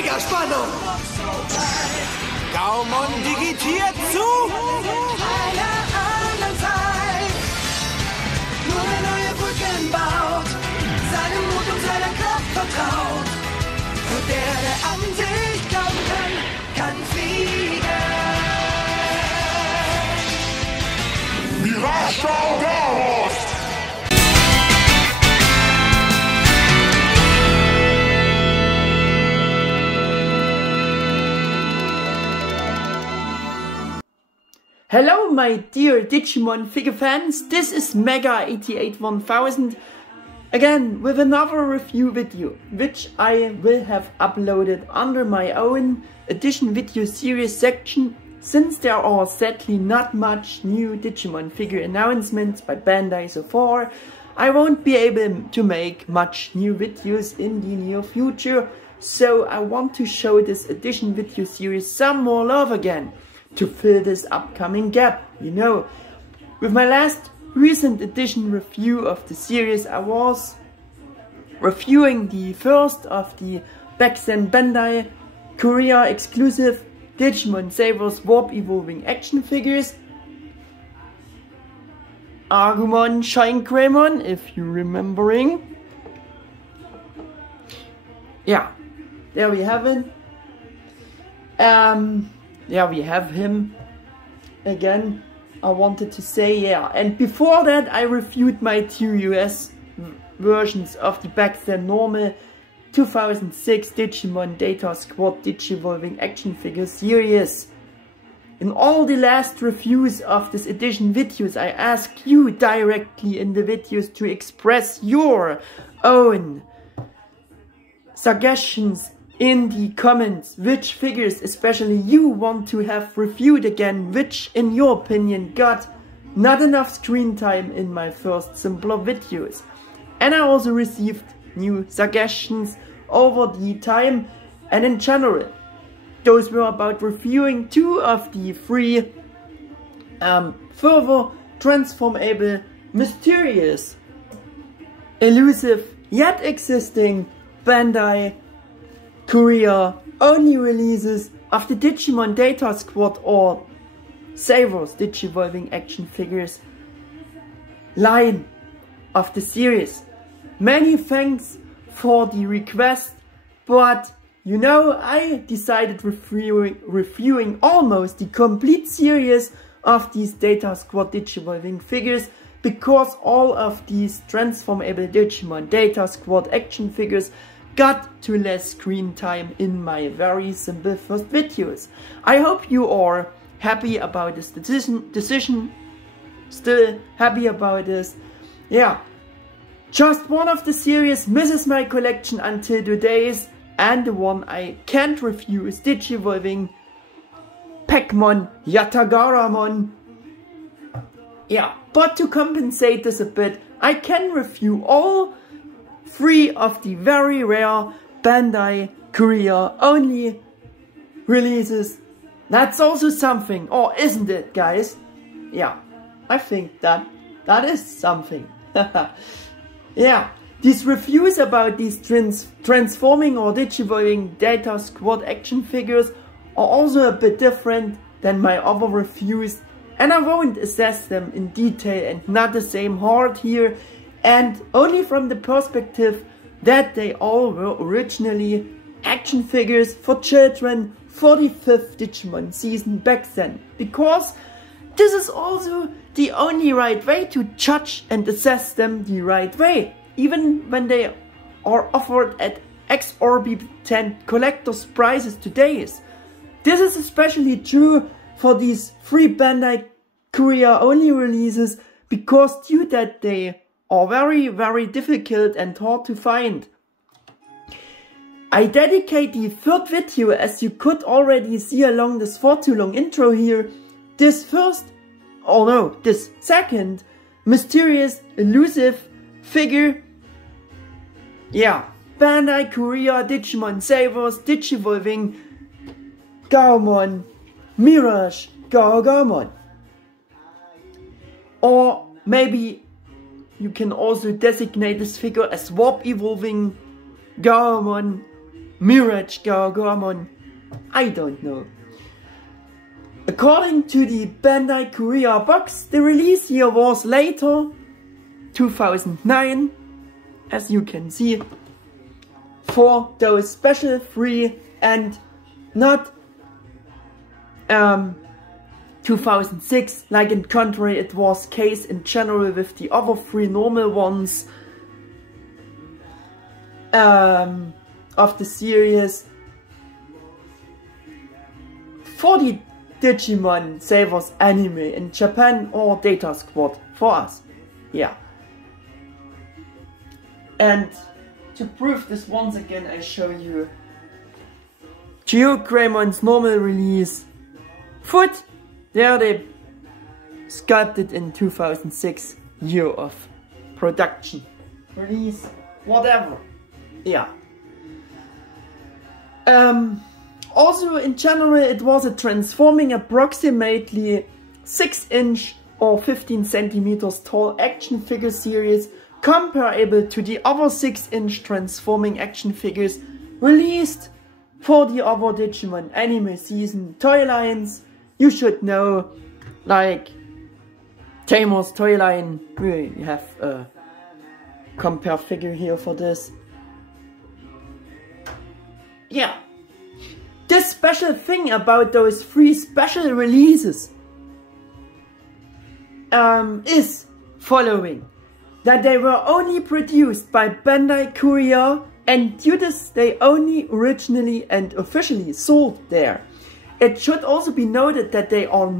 Mega Spannung! Gaomon digitiert zu einer anderen Zeit. Nur der neue Brücken baut, seinem Mut und seiner Kraft vertraut. Nur der an sich glauben kann fliegen. MirageGaogamo! Hello my dear Digimon figure fans, this is Mega881000 again with another review video, which I will have uploaded under my own edition video series section, since there are sadly not much new Digimon figure announcements by Bandai so far. I won't be able to make much new videos in the near future, so I want to show this edition video series some more love again, to fill this upcoming gap, you know. With my last recent edition review of the series, I was reviewing the first of the back then Bandai Korea Exclusive Digimon Savers Warp Evolving action figures. Agumon, ShineGreymon, if you're remembering. Yeah, there we have it. Yeah, we have him again. I wanted to say, yeah. And before that, I reviewed my two US versions of the back then normal 2006 Digimon Data Squad Digivolving action figure series. In all the last reviews of this edition videos, I ask you directly in the videos to express your own suggestions in the comments, which figures especially you want to have reviewed again, which in your opinion got not enough screen time in my first simpler videos. And I also received new suggestions over the time, and in general those were about reviewing two of the three further transformable, mysterious, elusive yet existing Bandai Korea only releases of the Digimon Data Squad or Savers Digivolving action figures line of the series. Many thanks for the request, but you know, I decided reviewing almost the complete series of these Data Squad Digivolving figures, because all of these transformable Digimon Data Squad action figures got to less screen time in my very simple first videos. I hope you are happy about this decision, still happy about this. Yeah, just one of the series misses my collection until today's, and the one I can't review is Digivolving Pac-Mon Yatagaramon. Yeah, but to compensate this a bit, I can review all three of the very rare Bandai Korea only releases. That's also something, or isn't it, guys? Yeah, I think that is something. Yeah, these reviews about these transforming or Digivolving Data Squad action figures are also a bit different than my other reviews, and I won't assess them in detail and not the same hard here, and only from the perspective that they all were originally action figures for children for the 5th Digimon season back then. Because this is also the only right way to judge and assess them the right way, even when they are offered at exorbitant collector's prices today. This is especially true for these three Bandai Korea only releases, because due that they are very difficult and hard to find. I dedicate the third video, as you could already see along this far too long intro here, this second mysterious elusive figure. Yeah, Bandai Korea Digimon Savers Digivolving Gaomon MirageGaogamo. Or maybe you can also designate this figure as Warp Evolving Gaomon MirageGaogamo, I don't know. According to the Bandai Korea box, the release year was later, 2009, as you can see, for those special 3 and not 2006, like in contrary it was case in general with the other 3 normal ones of the series. For the Digimon Savers anime in Japan, or Data Squad for us. Yeah. And to prove this once again, I show you ShineGreymon's normal release foot. There they sculpted in 2006, year of production, release, whatever. Yeah. Also in general it was a transforming approximately 6-inch or 15 centimeters tall action figure series comparable to the other 6-inch transforming action figures released for the other Digimon anime season toy lines. You should know, like Tamer's toy line. We have a compare figure here for this. Yeah. This special thing about those 3 special releases is following. That they were only produced by Bandai Korea, and due to this they only originally and officially sold there. It should also be noted that they are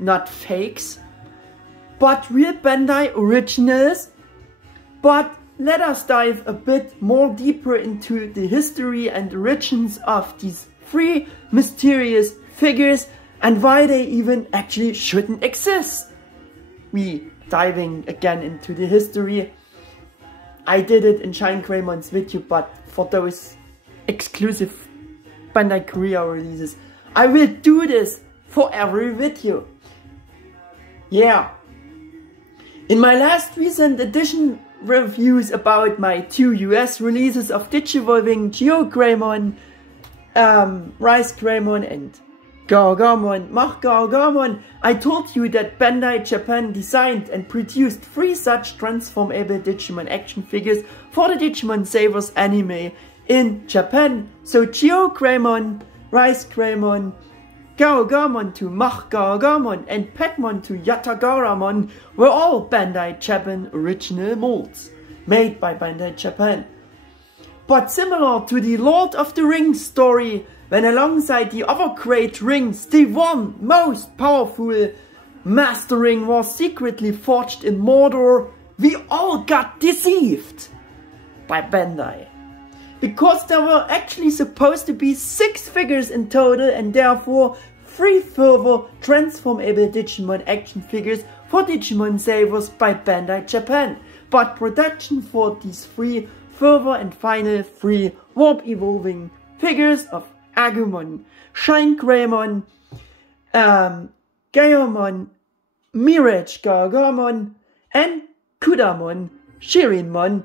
not fakes, but real Bandai originals. But let us dive a bit more deeper into the history and origins of these 3 mysterious figures and why they even actually shouldn't exist. We diving again into the history. I did it in ShineGreymon's video, but for those exclusive Bandai Korea releases, I will do this for every video. Yeah. In my last recent edition reviews about my 2 US releases of Digivolving ShineGreymon, ShineGreymon and Gaomon-Kibble, I told you that Bandai Japan designed and produced 3 such transformable Digimon action figures for the Digimon Savers anime in Japan. So ShineGreymon, ShineGreymon, Gaogamon to MirageGaogamo and Petmon to Yatagaramon were all Bandai Japan original molds, made by Bandai Japan. But similar to the Lord of the Rings story, when alongside the other great rings, the one most powerful master ring was secretly forged in Mordor, we all got deceived by Bandai. Because there were actually supposed to be 6 figures in total, and therefore 3 further transformable Digimon action figures for Digimon Savers by Bandai Japan. But production for these 3 further and final 3 warp evolving figures of Agumon, ShineGreymon, Gaomon, MirageGaogamo and Kudamon, Shirenmon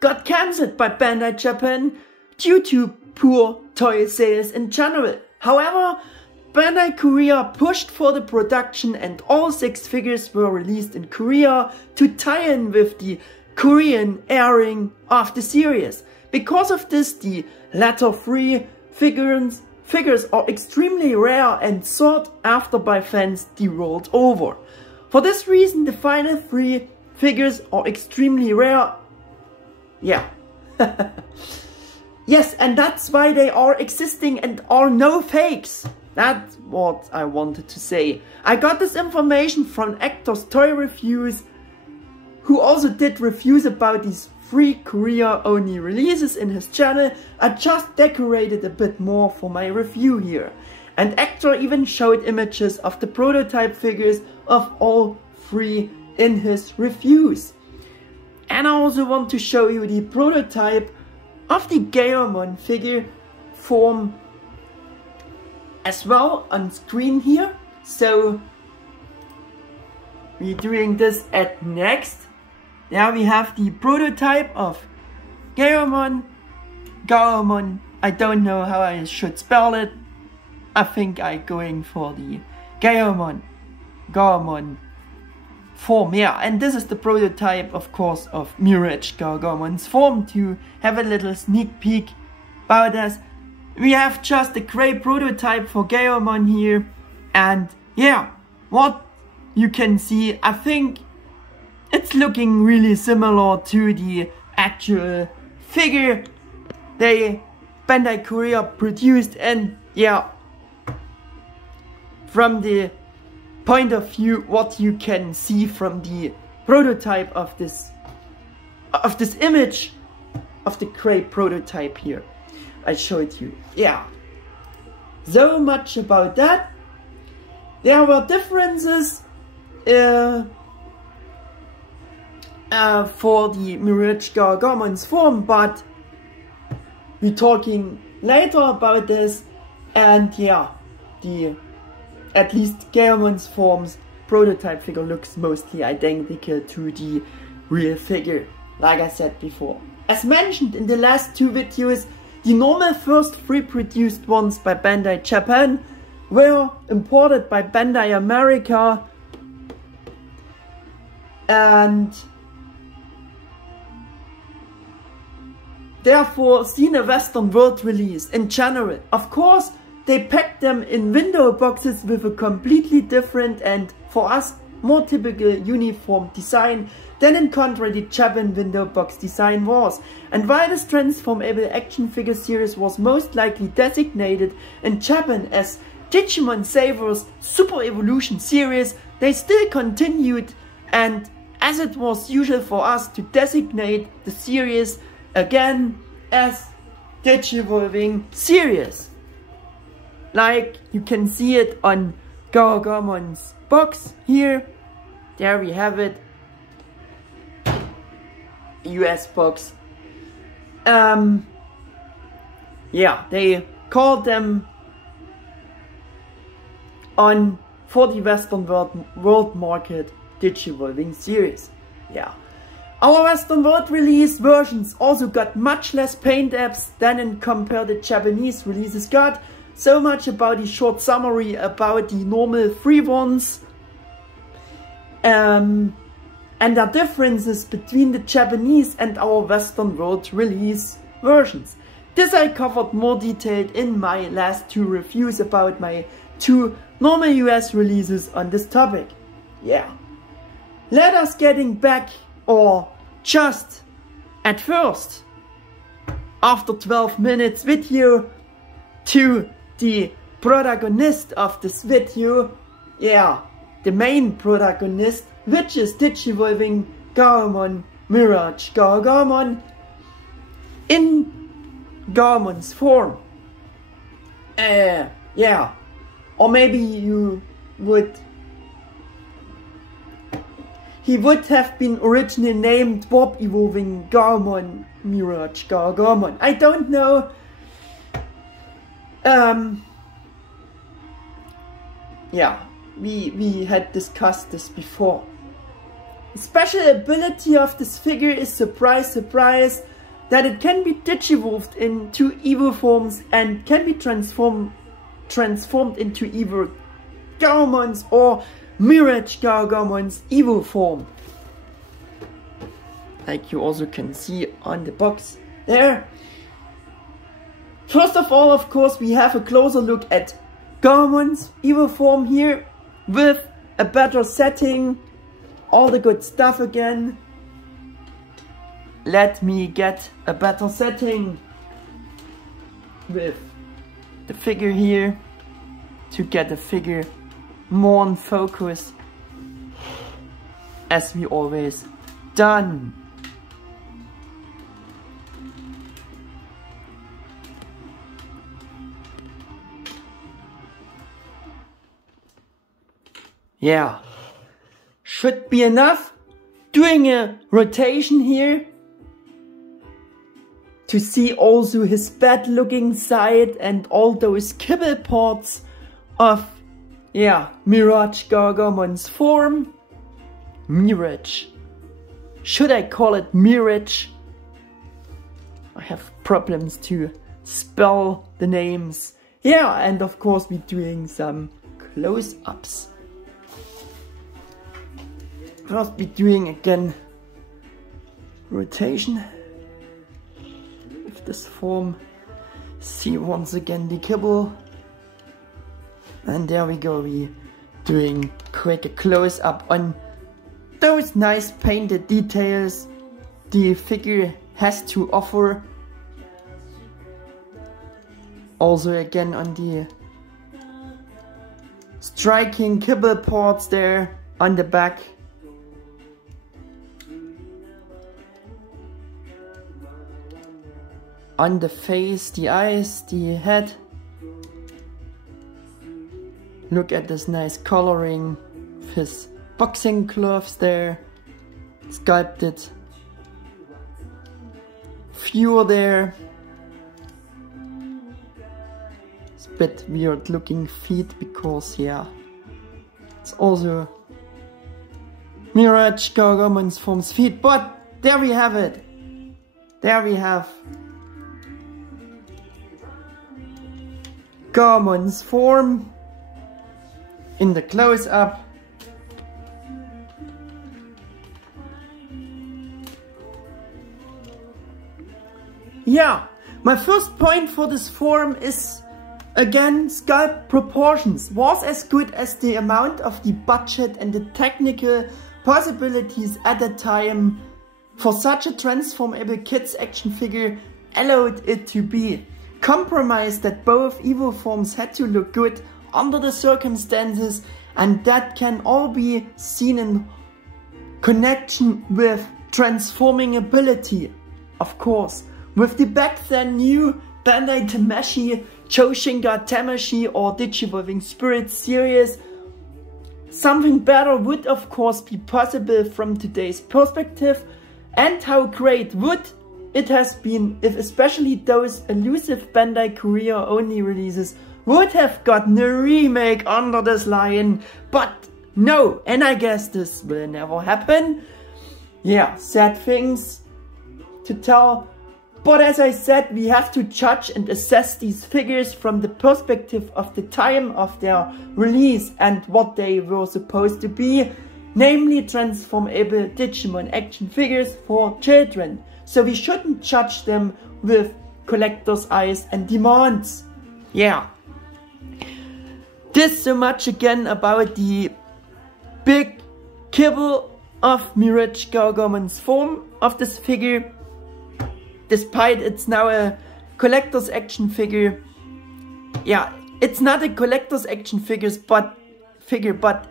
got cancelled by Bandai Japan due to poor toy sales in general. However, Bandai Korea pushed for the production and all 6 figures were released in Korea to tie in with the Korean airing of the series. Because of this, the latter 3 figures are extremely rare and sought after by fans the world over. For this reason, the final 3 figures are extremely rare. Yeah. Yes, and that's why they are existing and are no fakes. That's what I wanted to say. I got this information from Actor's Toy Reviews, who also did reviews about these 3 Korea-only releases in his channel. I just decorated a bit more for my review here. And Actor even showed images of the prototype figures of all 3 in his reviews. And I also want to show you the prototype of the Gaomon figure form as well on screen here. So we're doing this at next. There we have the prototype of Gaomon Gaomon. I don't know how I should spell it. I think I'm going for the Gaomon form. Yeah, and this is the prototype, of course, of MirageGaogamon's form. To have a little sneak peek about this, we have just a gray prototype for Gaomon here, and yeah, what you can see, I think it's looking really similar to the actual figure they Bandai Korea produced, and yeah, from the point of view what you can see from the prototype of this image of the gray prototype here I showed you. Yeah, so much about that. There were differences for the MirageGaogamon's form, but we're talking later about this. And yeah, at least Gaomon's form's prototype figure looks mostly identical to the real figure, like I said before. As mentioned in the last two videos, the normal first three produced ones by Bandai Japan were imported by Bandai America and therefore seen a Western world release in general. Of course, they packed them in window boxes with a completely different and, for us, more typical uniform design than in contrary the Japan window box design was. And while this transformable action figure series was most likely designated in Japan as Digimon Savers Super Evolution Series, they still continued, and as it was usual for us, to designate the series again as Digivolving Series. Like you can see it on Gaogamon's box here. There we have it. US box. Yeah, they called them on for the Western world market Digivolving Series. Yeah. Our Western world release versions also got much less paint apps than in compare the Japanese releases got. So much about the short summary about the normal free ones and the differences between the Japanese and our Western world release versions. This I covered more detailed in my last two reviews about my two normal US releases on this topic. Yeah. Let us getting back, or just at first, after 12 minutes video, to the protagonist of this video. Yeah, the main protagonist, which is Digivolving Gaomon MirageGaogamon in Gaomon's form. Yeah, or maybe he would have been originally named Warp Evolving Gaomon MirageGaogamon. I don't know. Yeah, we had discussed this before. The special ability of this figure is, surprise surprise, that it can be digivolved into Evo forms and can be transformed into Evo Gaomons or MirageGaogamon's Evo form. Like you also can see on the box there. First of all, of course, we have a closer look at Gaomon's Evo form here with a better setting, all the good stuff again. Let me get a better setting with the figure here to get the figure more in focus, as we always done. Yeah, should be enough. Doing a rotation here to see also his bad looking side and all those kibble parts of, yeah, MirageGaogamon's form. Mirage. Should I call it Mirage? I have problems to spell the names. Yeah, and of course we're doing some close-ups. First we're doing again rotation with this form. See once again the Kibble. And there we go, we doing quick a close-up on those nice painted details the figure has to offer. Also again on the striking Kibble parts there on the back. On the face, the eyes, the head. Look at this nice coloring with his boxing gloves there, sculpted. Fewer there. It's a bit weird looking feet because, yeah, it's also MirageGaogamon's form's feet, but there we have it. There we have Gaomon's form in the close-up. Yeah, my first point for this form is again sculpt proportions was as good as the amount of the budget and the technical possibilities at the time for such a transformable kids action figure allowed it to be. Compromise that both Evo forms had to look good under the circumstances, and that can all be seen in connection with transforming ability, of course. With the back then new Bandai Tamashi, Choshinga Tamashi or Digivolving Spirit series, something better would of course be possible from today's perspective, and how great would it has been if especially those elusive Bandai Korea only releases would have gotten a remake under this line, but no, and I guess this will never happen. Yeah, sad things to tell, but as I said, we have to judge and assess these figures from the perspective of the time of their release and what they were supposed to be, namely transformable Digimon action figures for children. So we shouldn't judge them with collector's eyes and demands. Yeah. This so much again about the big Kibble of MirageGaogamon's form of this figure. Despite it's now a collector's action figure. Yeah, it's not a collector's action figure, but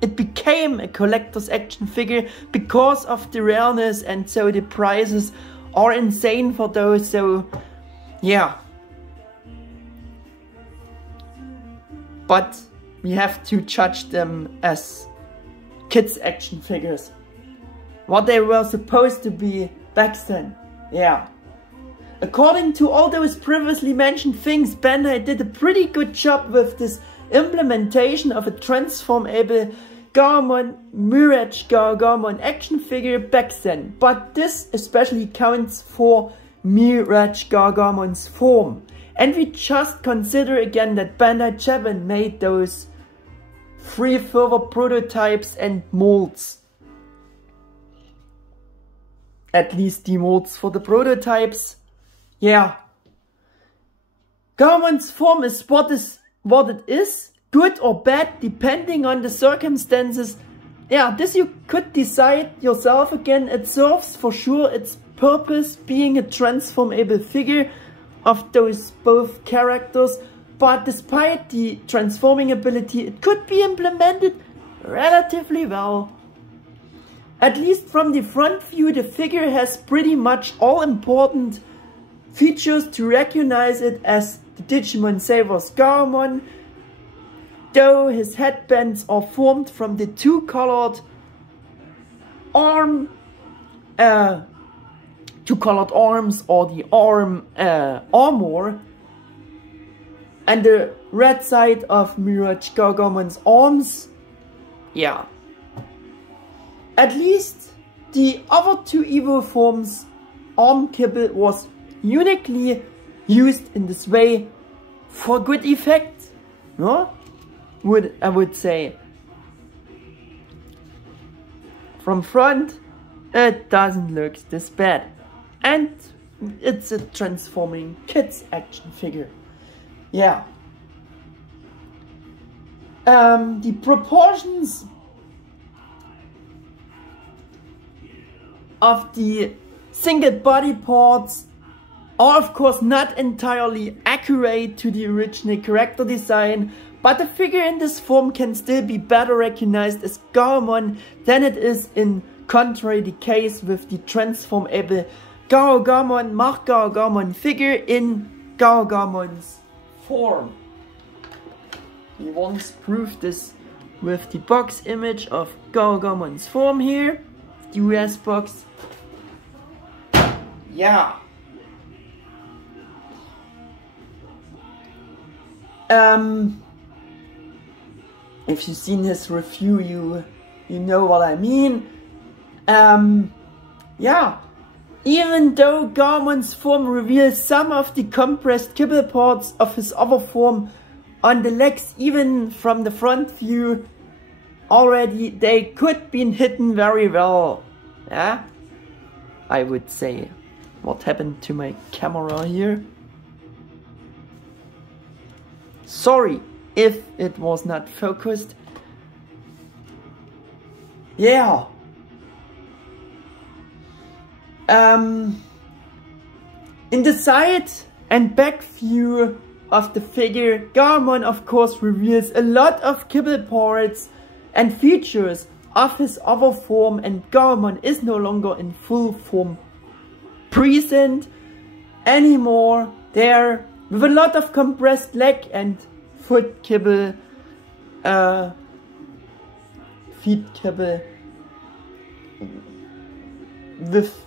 it became a collector's action figure because of the rareness, and so the prices are insane for those, so yeah. But we have to judge them as kids action figures. What they were supposed to be back then, yeah. According to all those previously mentioned things, Bandai did a pretty good job with this implementation of a transformable MirageGaogamon action figure back then, but this especially counts for MirageGaogamon's form. And we just consider again that Bandai Japan made those 3 further prototypes and molds. At least the molds for the prototypes. Yeah. Gaomon's form is what it is. Good or bad, depending on the circumstances. Yeah, this you could decide yourself again. It serves for sure its purpose, being a transformable figure of those both characters. But despite the transforming ability, it could be implemented relatively well. At least from the front view, the figure has pretty much all important features to recognize it as the Digimon Savers Gaomon, though his headbands are formed from the 2-colored arms or the arm armor, and the red side of MirageGaogamon's arms. Yeah. At least the other 2 Evo forms arm Kibble was uniquely used in this way for good effect, no? I would say. From front, it doesn't look this bad. And it's a transforming kids action figure. Yeah. The proportions of the single body parts are of course not entirely accurate to the original character design, but the figure in this form can still be better recognized as Gaomon than it is in contrary the case with the transformable MirageGaogamo figure in Gaogamon's form. We once proved this with the box image of Gaogamon's form here, the US box. Yeah. If you've seen his review, you know what I mean. Yeah. Even though Gaomon's form reveals some of the compressed kibble parts of his other form on the legs, even from the front view, already they could be hidden very well. Yeah, I would say. What happened to my camera here? Sorry if it was not focused. Yeah. In the side and back view of the figure, Gaomon of course reveals a lot of kibble parts and features of his other form, and Gaomon is no longer in full form present anymore there, with a lot of compressed leg and foot kibble, feet kibble, with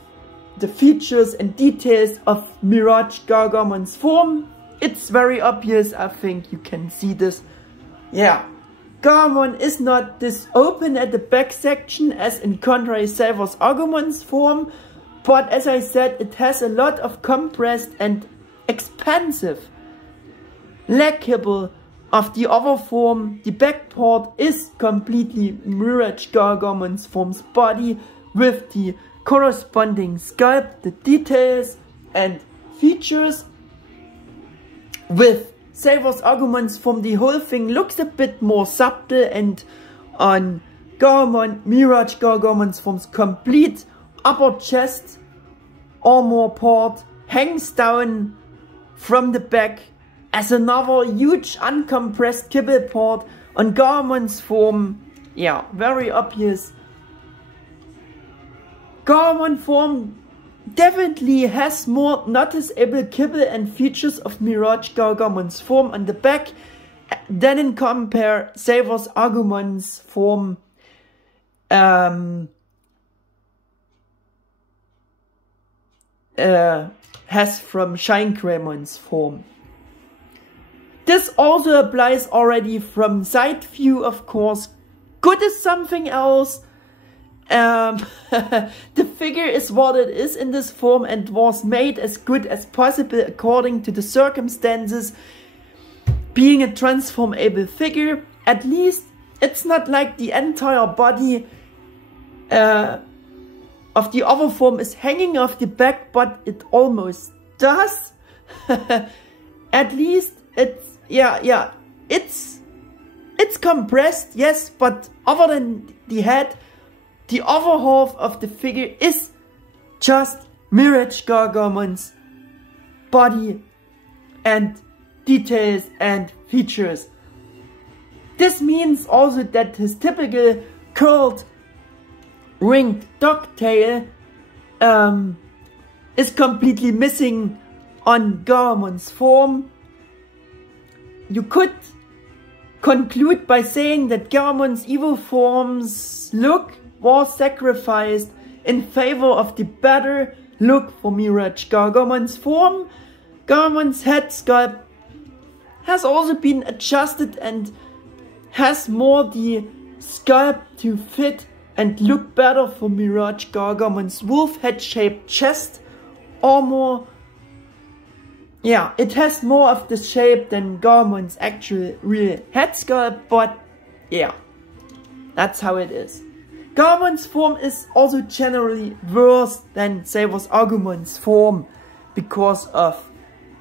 the features and details of MirageGaogamon's form. It's very obvious, I think you can see this. Yeah, Gaomon is not this open at the back section as in contrary Savers Argumon's form, but as I said, it has a lot of compressed and expansive leg kibble of the other form. The back part is completely MirageGaogamon's form's body with the corresponding sculpt, the details and features. With Savers Argumon's form, the whole thing looks a bit more subtle, and on Gaomon, MirageGaogamon's form's complete upper chest armor part hangs down from the back as another huge uncompressed kibble part on Gaomon's form. Yeah, very obvious. Gaomon form definitely has more noticeable kibble and features of MirageGaogamon's form on the back than in compare Savers Argumon's form has from ShineGreymon's form. This also applies already from side view, of course. Good is something else. The figure is what it is in this form and was made as good as possible according to the circumstances. Being a transformable figure, at least it's not like the entire body of the other form is hanging off the back, but it almost does. At least it's, yeah, it's compressed, yes, but other than the head, the other half of the figure is just MirageGaogamon's body and details and features. This means also that his typical curled ringed dog tail is completely missing on Gaomon's form. You could conclude by saying that Gaomon's Evo-Form's look was sacrificed in favor of the better look for MirageGaogamon's form. Gaomon's head sculpt has also been adjusted and has more the sculpt to fit and look better for MirageGaogamon's wolf head shaped chest armor yeah, it has more of the shape than Gaomon's actual real head sculpt, but yeah, that's how it is. Gaomon's form is also generally worse than Savers Argumon's form because of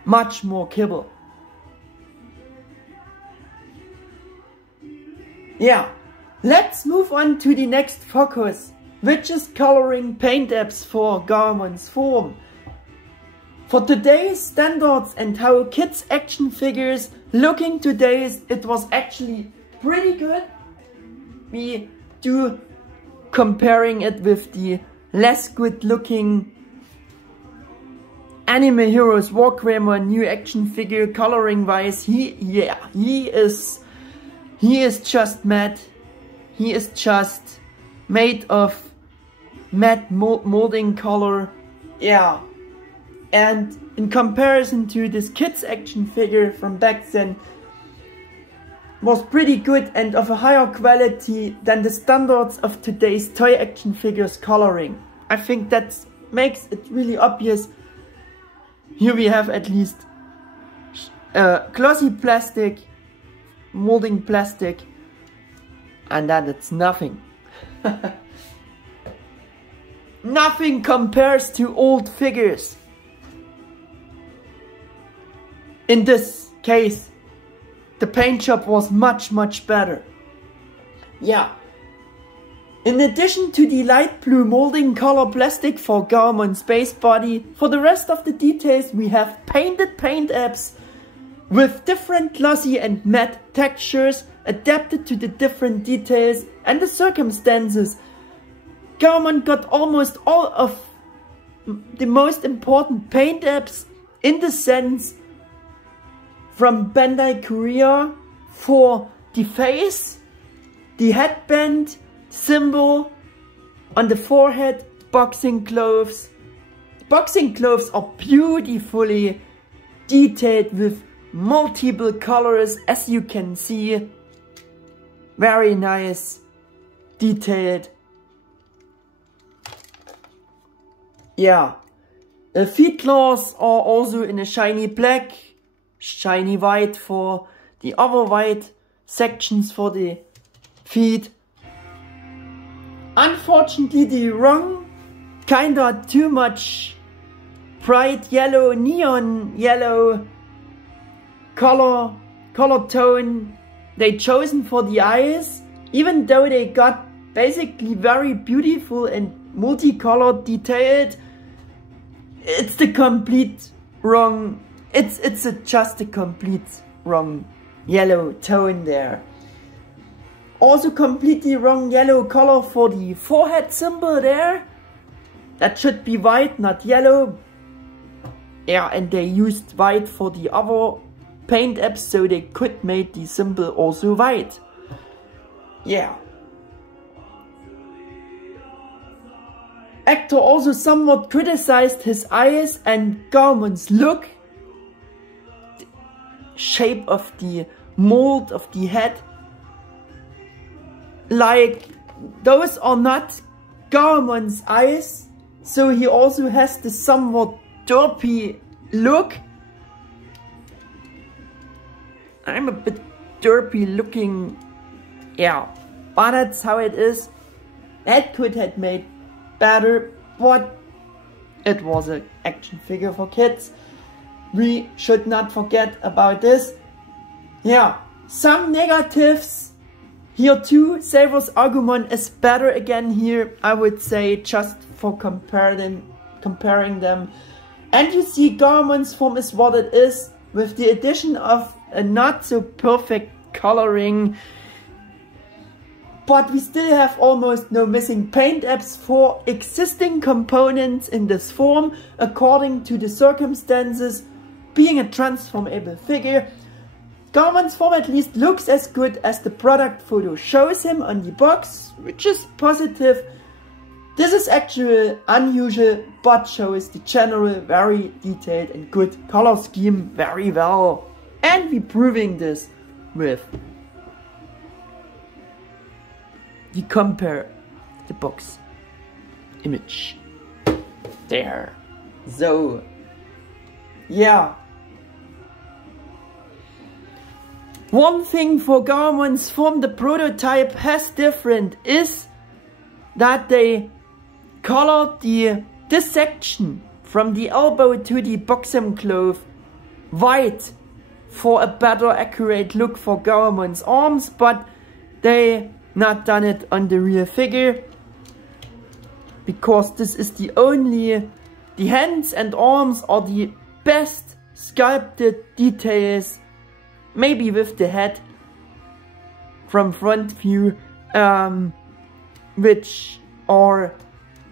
much more kibble. Yeah, let's move on to the next focus, which is coloring paint apps for Gaomon's form. For today's standards and how kids action figures looking today's, it was actually pretty good. We do comparing it with the less good looking anime heroes ShineGreymon new action figure coloring wise. He is just mad. He is just made of matte molding color. Yeah. And in comparison to this kids action figure from back then, was pretty good and of a higher quality than the standards of today's toy action figures coloring. I think that makes it really obvious. Here we have at least glossy plastic, molding plastic, and that it's nothing. Nothing compares to old figures. In this case, the paint job was much better. Yeah. In addition to the light blue molding color plastic for Gaomon's base body, for the rest of the details we have painted paint apps with different glossy and matte textures adapted to the different details and the circumstances. Gaomon got almost all of the most important paint apps in the sense from Bandai Korea for the face, the headband, symbol on the forehead, boxing gloves. Boxing gloves are beautifully detailed with multiple colors, as you can see. Very nice, detailed. Yeah, the feet claws are also in a shiny black, shiny white for the other white sections for the feet. Unfortunately, the wrong kinda too much bright yellow, neon yellow color tone they chosen for the eyes, even though they got basically very beautiful and multicolored detailed, it's the complete wrong. It's just a complete wrong yellow tone there. Also completely wrong yellow color for the forehead symbol there. That should be white, not yellow. Yeah, and they used white for the other paint apps, so they could make the symbol also white. Yeah. Actor also somewhat criticized his eyes and Gaomon's look. The shape of the mold of the head. Like, those are not Gaomon's eyes, so he also has the somewhat derpy look. I'm a bit derpy looking, yeah, but that's how it is. That could have made better, but it was an action figure for kids. We should not forget about this. Yeah, some negatives here too. Savers Argumon is better again here, I would say, just for comparing them. And you see Gaomon's form is what it is, with the addition of a not so perfect coloring. But we still have almost no missing paint apps for existing components in this form, according to the circumstances. Being a transformable figure, Gaomon's form at least looks as good as the product photo shows him on the box, which is positive. This is actually unusual, but shows the general very detailed and good color scheme very well. And we're proving this with the compare the box image there. So yeah, One thing for Gaomon's form the prototype has different is that they colored this section from the elbow to the boxem cloth white for a better accurate look for Gaomon's arms, but they not done it on the real figure because this is the hands and arms are the best sculpted details, maybe with the head from front view, which are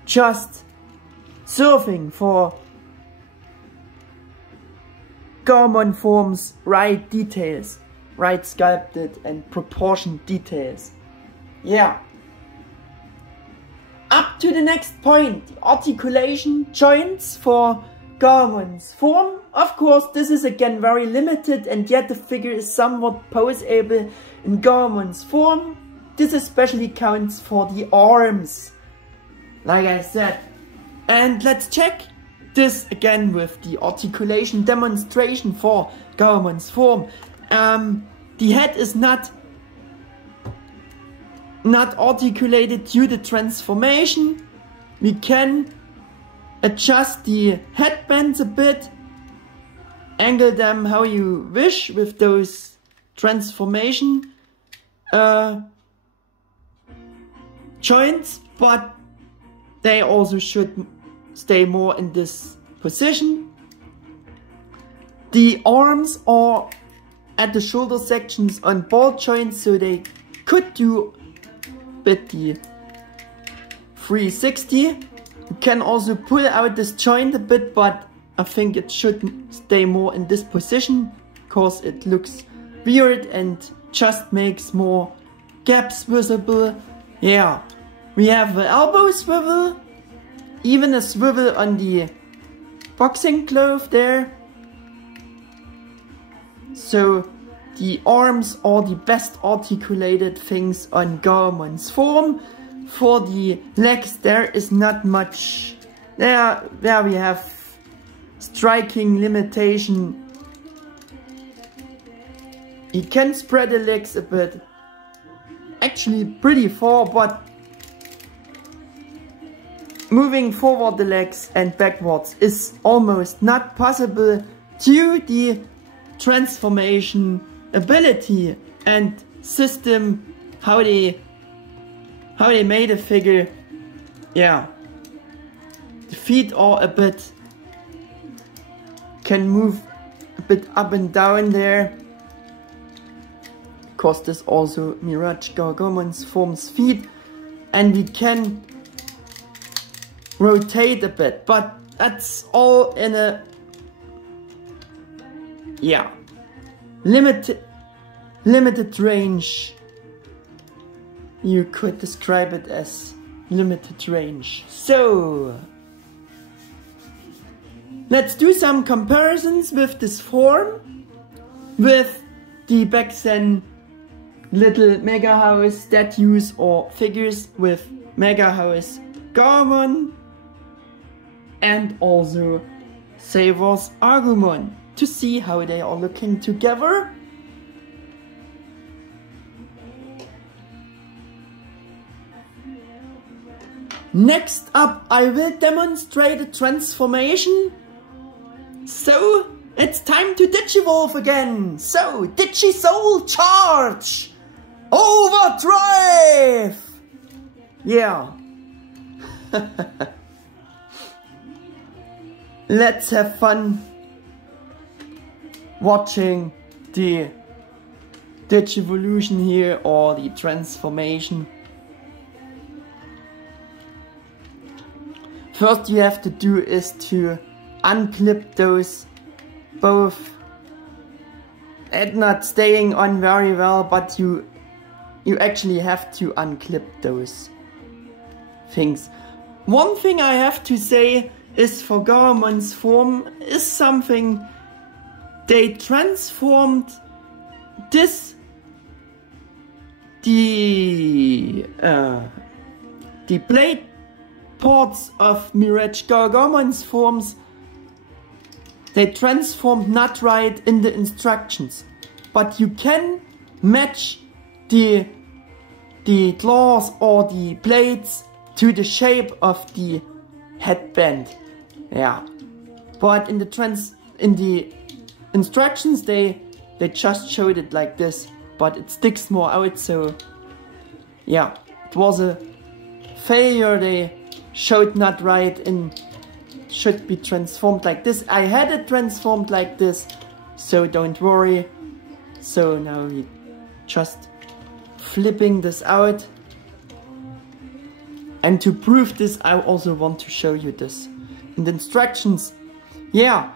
just surfing for Gaomon forms right details, right sculpted and proportioned details. Yeah. Up to the next point, the articulation joints for Gaomon's form. Of course, this is again very limited, and yet the figure is somewhat poseable in Gaomon's form. This especially counts for the arms, like I said. And let's check this again with the articulation demonstration for Gaomon's form. The head is not articulated due to transformation. We can adjust the headbands a bit, angle them how you wish with those transformation joints, but they also should stay more in this position. The arms are at the shoulder sections on ball joints, so they could do a bit the 360. You can also pull out this joint a bit, but I think it should stay more in this position because it looks weird and just makes more gaps visible. Yeah, we have an elbow swivel, even a swivel on the boxing glove there. So the arms are the best articulated things on Gaomon's form. For the legs there is not much there we have striking limitation. You can spread the legs a bit, actually pretty far, but moving forward the legs and backwards is almost not possible due to the transformation ability and system how they made a figure. Yeah, the feet are a bit, can move a bit up and down there because this also MirageGaogamon's form's feet, and we can rotate a bit, but that's all in a limited range. You could describe it as limited range. So let's do some comparisons with this form with the back then little Mega House statues or figures with Mega House Gaomon and also Savers Argumon, to see how they are looking together. Next up, I will demonstrate a transformation. So, it's time to Digivolve again. So, Digisoul charge! Overdrive! Yeah. Let's have fun watching the Digivolution here, or the transformation. First you have to do is to unclip those both. It's not staying on very well, but you actually have to unclip those things. One thing I have to say is for Gaomon's form is something they transformed this the blade parts of MirageGaogamon's forms. They transformed not right in the instructions, but you can match the claws or the blades to the shape of the headband. Yeah, but in the instructions they just showed it like this, but it sticks more out. So yeah, it was a failure. They showed not right and should be transformed like this. I had it transformed like this, so don't worry. So now we just flipping this out, and to prove this I also want to show you this in the instructions. Yeah,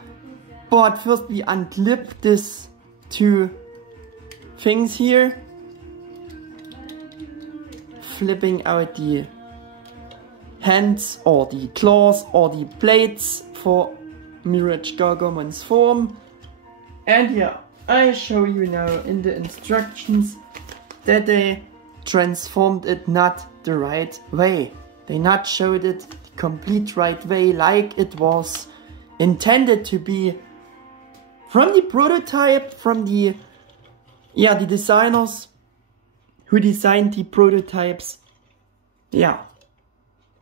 but first we unclip this two things here, flipping out the hands or the claws or the blades for MirageGaogamon's form. And yeah, I show you now in the instructions that they transformed it not the right way. They not showed it the complete right way like it was intended to be from the prototype, from the designers who designed the prototypes. Yeah,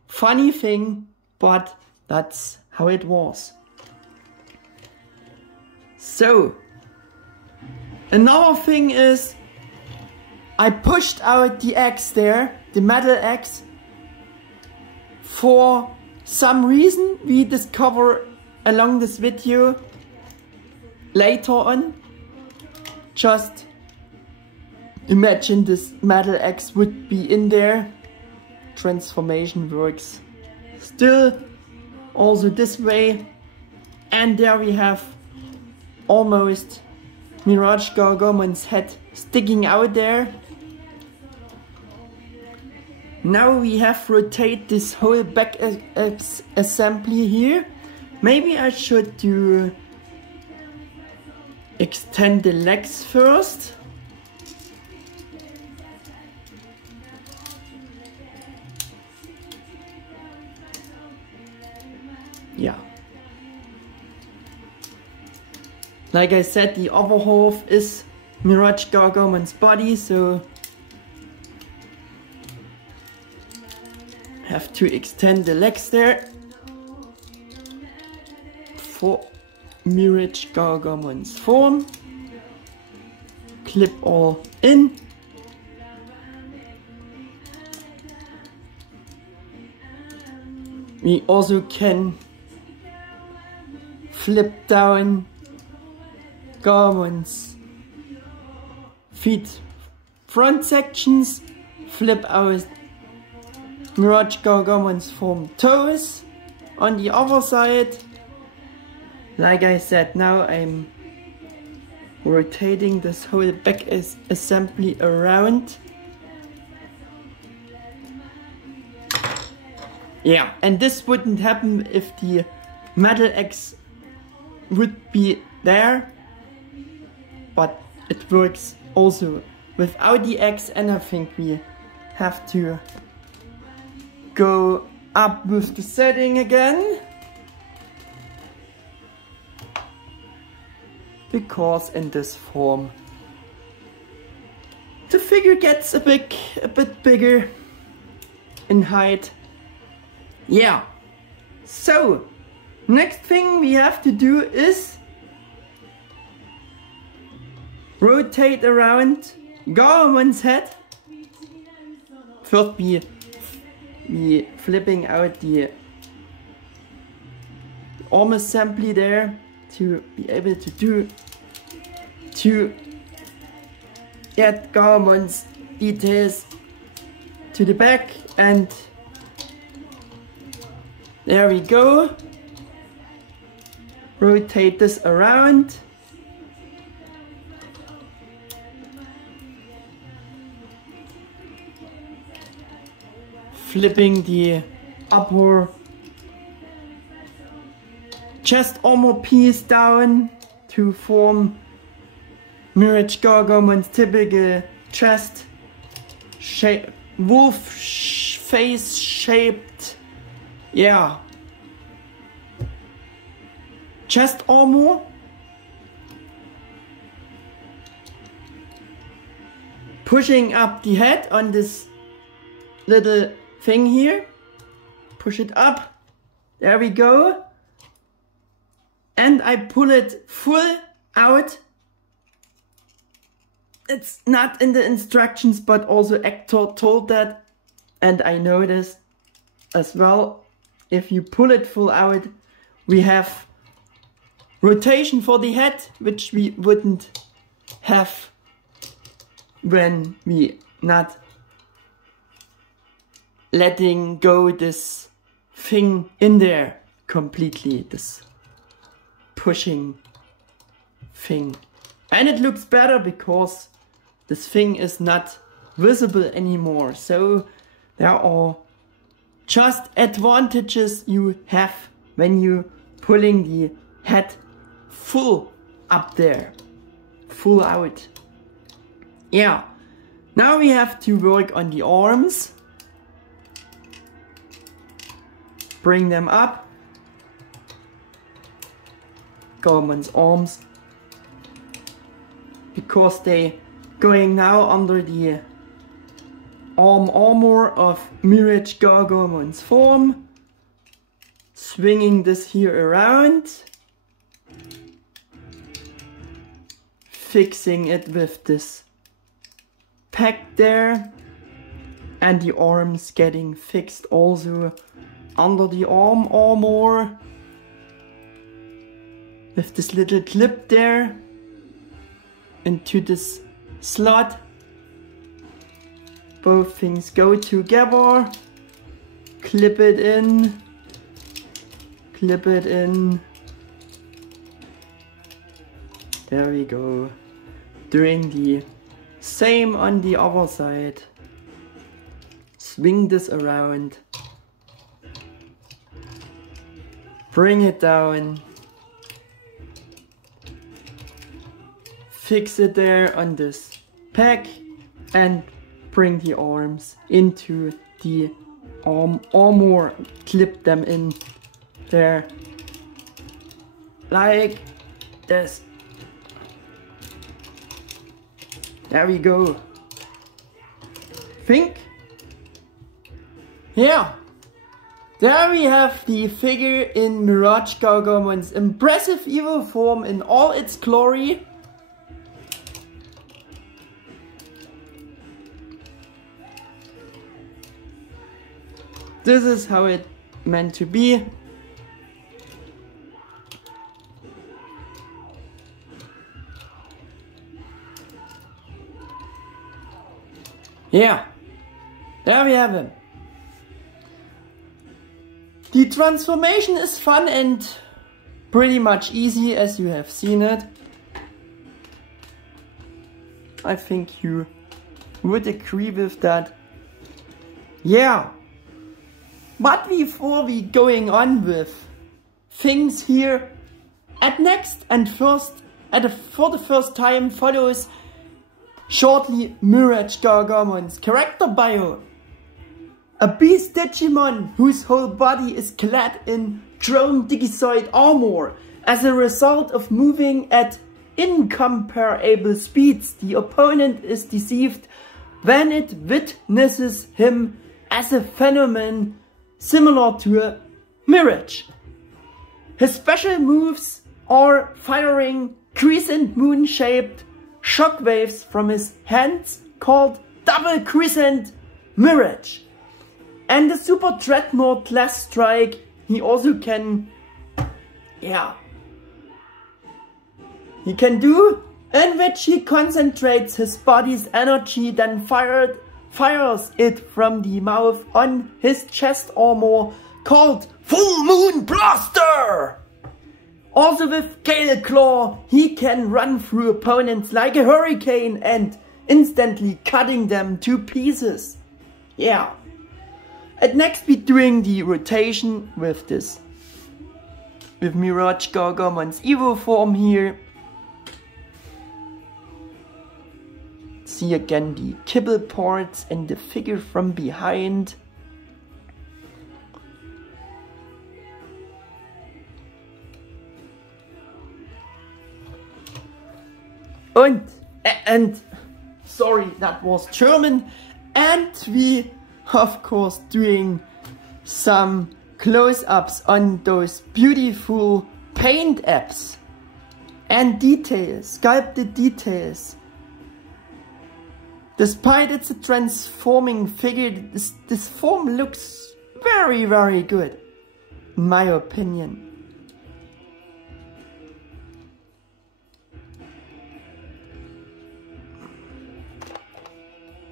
funny thing, but that's how it was. So another thing is, I pushed out the X there, the metal X, for some reason we discover along this video later on. Just imagine this metal X would be in there. Transformation works still also this way, and there we have almost MirageGaogamon's head sticking out there. Now we have rotate this whole back assembly here. Maybe I should do extend the legs first. Yeah. Like I said, the other half is MirageGaogamon's body, so have to extend the legs there for MirageGaogamon's form. Clip all in. We also can flip down Gaomon's feet front sections, flip out MirageGaogamon's form toes on the other side. Like I said, now I'm rotating this whole back assembly around. Yeah, and this wouldn't happen if the metal X would be there, but it works also without the X, and I think we have to go up with the setting again, because in this form the figure gets a bit bigger in height. Yeah, so next thing we have to do is rotate around Gaomon's head. First we flipping out the arm assembly there to be able to get Gaomon's details to the back, and there we go. Rotate this around. Flipping the upper chest armor piece down to form MirageGaogamon's typical chest shape, wolf face shaped, yeah, chest armor. pushing up the head on this little thing here. Push it up. There we go. And I pull it full out. It's not in the instructions, but also Hector told that. And I noticed as well, if you pull it full out, we have rotation for the head, which we wouldn't have when we not letting go this thing in there completely, this pushing thing. And it looks better because this thing is not visible anymore. So there are just advantages you have when you pulling the head full up there, full out. Yeah, now we have to work on the arms. Bring them up. Gaomon's arms. Because they going now under the arm armor of MirageGaogamon's form. Swinging this here around. Fixing it with this pack there. And the arms getting fixed also under the arm armor. With this little clip there. Into this slot. Both things go together. Clip it in. Clip it in. There we go. Doing the same on the other side. Swing this around. Bring it down. Fix it there on this pack and bring the arms into the armor. Clip them in there like this. There we go. Think. Yeah. There we have the figure in MirageGaogamon's impressive Evo-Form in all its glory. This is how it meant to be. Yeah, there we have him. The transformation is fun and pretty much easy as you have seen it. I think you would agree with that. Yeah. But before we going on with things here, at next and first, for the first time follows shortly MirageGaogamon's character bio. A beast Digimon whose whole body is clad in drone Digizoid armor. As a result of moving at incomparable speeds, the opponent is deceived when it witnesses him as a phenomenon similar to a mirage. His special moves are firing crescent moon shaped shockwaves from his hands called double crescent mirage. And the super dreadnought class strike he also can, he can do, in which he concentrates his body's energy, then fires it from the mouth on his chest armor called Full Moon Blaster! Also with Gale Claw, he can run through opponents like a hurricane and instantly cutting them to pieces. Yeah. And next we're doing the rotation with this. With MirageGaogamon's Evo-Form here. See again the Kibble parts and the figure from behind. And sorry, that was German. And we, of course, doing some close-ups on those beautiful paint apps and details, sculpted details. Despite it's a transforming figure, this form looks very, very good, in my opinion.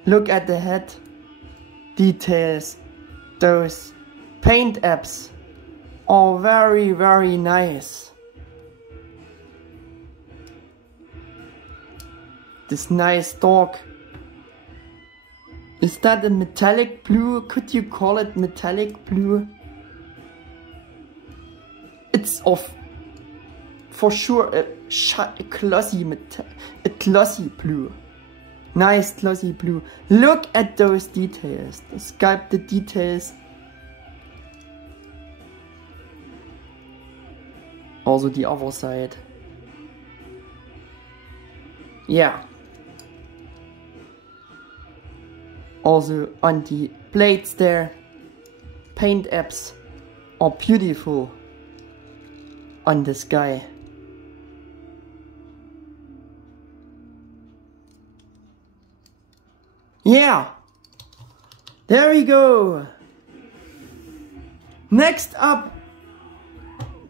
Look at the head details. Those paint apps are very, very nice. This nice dog. Is that a metallic blue? Could you call it metallic blue? It's for sure a glossy blue. Nice glossy blue. Look at those details, the sculpted details. Also the other side. Yeah. Also on the plates there, paint apps are beautiful on this guy. Yeah, there we go. Next up,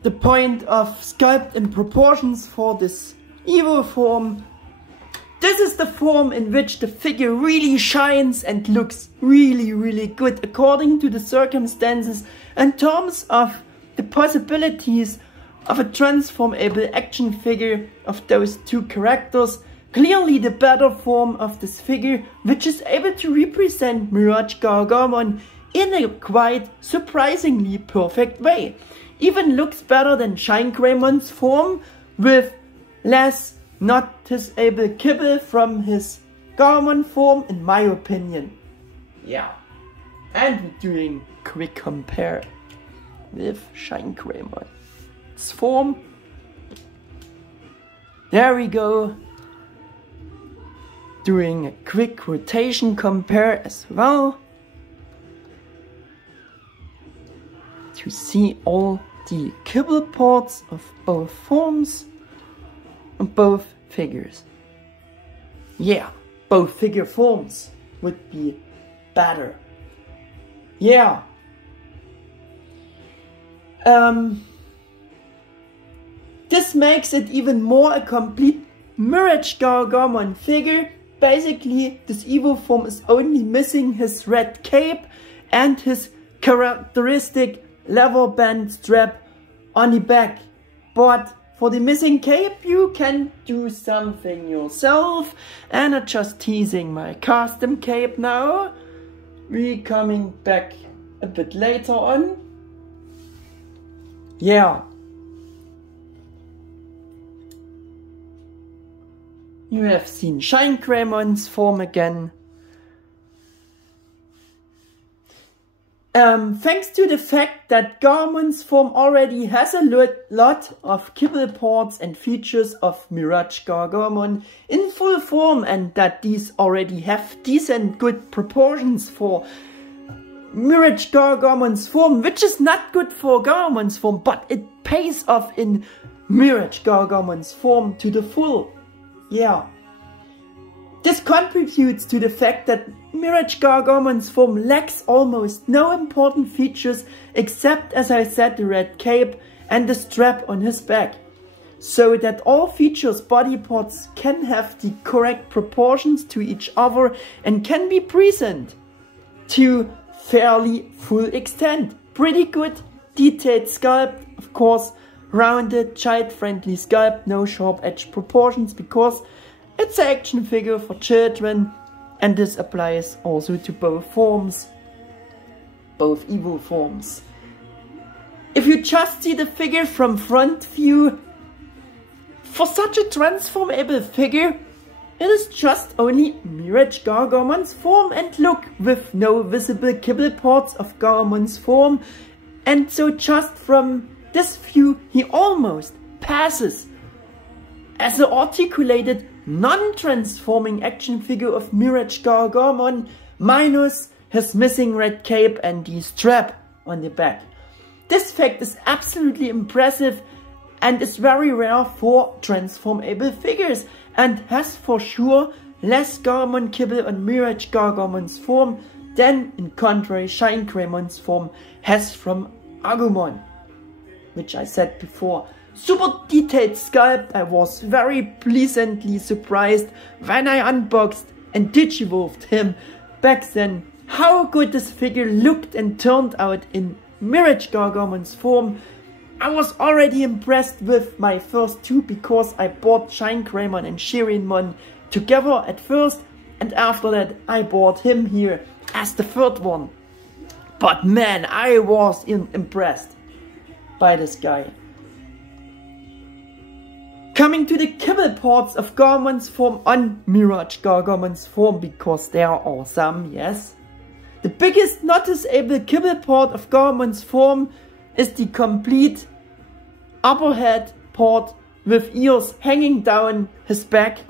the point of sculpt and proportions for this Evo-Form. This is the form in which the figure really shines and looks really, really good according to the circumstances in terms of the possibilities of a transformable action figure of those two characters. Clearly the better form of this figure, which is able to represent MirageGaogamo in a quite surprisingly perfect way. Even looks better than ShineGreymon's form with less noticeable kibble from his Gaomon form, in my opinion. Yeah. And we're doing quick compare with ShineGreymon. Its form. There we go. Doing a quick rotation compare as well. To see all the kibble parts of both forms and both figures. Yeah, both figure forms would be better. Yeah. This makes it even more a complete MirageGaogamo figure. Basically, this Evo-Form is only missing his red cape and his characteristic leather band strap on the back. But for the missing cape, you can do something yourself. And I'm just teasing my custom cape now. We're coming back a bit later on. Yeah. You have seen ShineGreymon's form again. Thanks to the fact that Gaomon's form already has a lot of kibble parts and features of MirageGaogamo in full form, and that these already have decent good proportions for MirageGaogamon's form, which is not good for Gaomon's form, but it pays off in MirageGaogamon's form to the full. Yeah. This contributes to the fact that MirageGaogamon's form lacks almost no important features except, as I said, the red cape and the strap on his back. So that all features, body parts can have the correct proportions to each other and can be present to fairly full extent. Pretty good detailed sculpt, of course, rounded, child-friendly sculpt, no sharp edge proportions because it's an action figure for children, and this applies also to both forms, both Evo forms. If you just see the figure from front view, for such a transformable figure, it is just only MirageGaogamon's form, and look, with no visible kibble parts of Gaomon's form, and so just from this view he almost passes as an articulated non-transforming action figure of MirageGaogamon, minus his missing red cape and the strap on the back. This fact is absolutely impressive and is very rare for transformable figures, and has for sure less Gaomon-Kibble on MirageGaogamon's form than, in contrary, ShineGreymon's form has from Agumon, which I said before. Super detailed sculpt. I was very pleasantly surprised when I unboxed and digivolved him back then. How good this figure looked and turned out in MirageGaogamon's form. I was already impressed with my first two because I bought ShineGreymon and ShineGreymon together at first, and after that I bought him here as the third one. But man, I was impressed by this guy. Coming to the Kibble parts of Gaomon's form on MirageGaogamon's form, because there are some, yes. The biggest noticeable Kibble part of Gaomon's form is the complete upper head part with ears hanging down his back,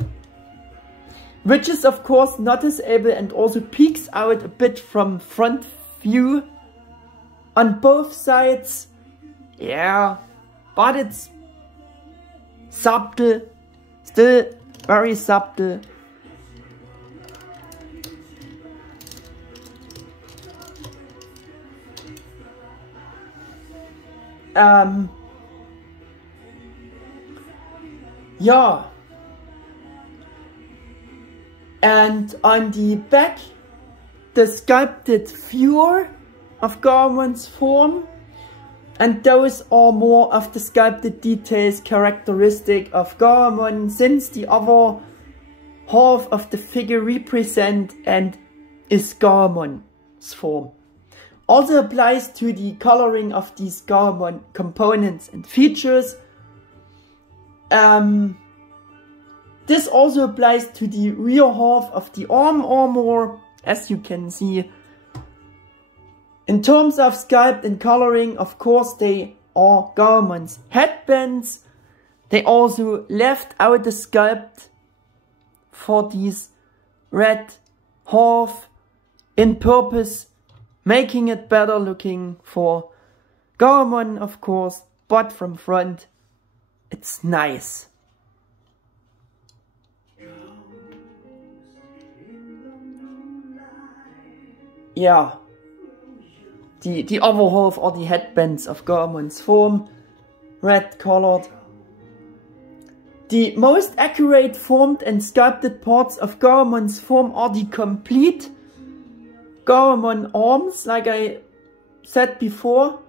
which is of course noticeable and also peeks out a bit from front view on both sides. Yeah, but it's subtle, still very subtle. Yeah, and on the back, the sculpted viewer of Gaomon's form, and those are more of the sculpted details characteristic of Gaomon, since the other half of the figure represent and is Gaomon's form. Also applies to the coloring of these Gaomon components and features. This also applies to the rear half of the arm armor, as you can see. In terms of sculpt and coloring, of course, they are Gaomon's headbands. They also left out the sculpt for these red half in purpose, making it better looking for Gaomon, of course, but from front it's nice. Yeah, the other half are the headbands of Gaomon's form, red colored. The most accurate formed and sculpted parts of Gaomon's form are the complete Gaomon arms, like I said before,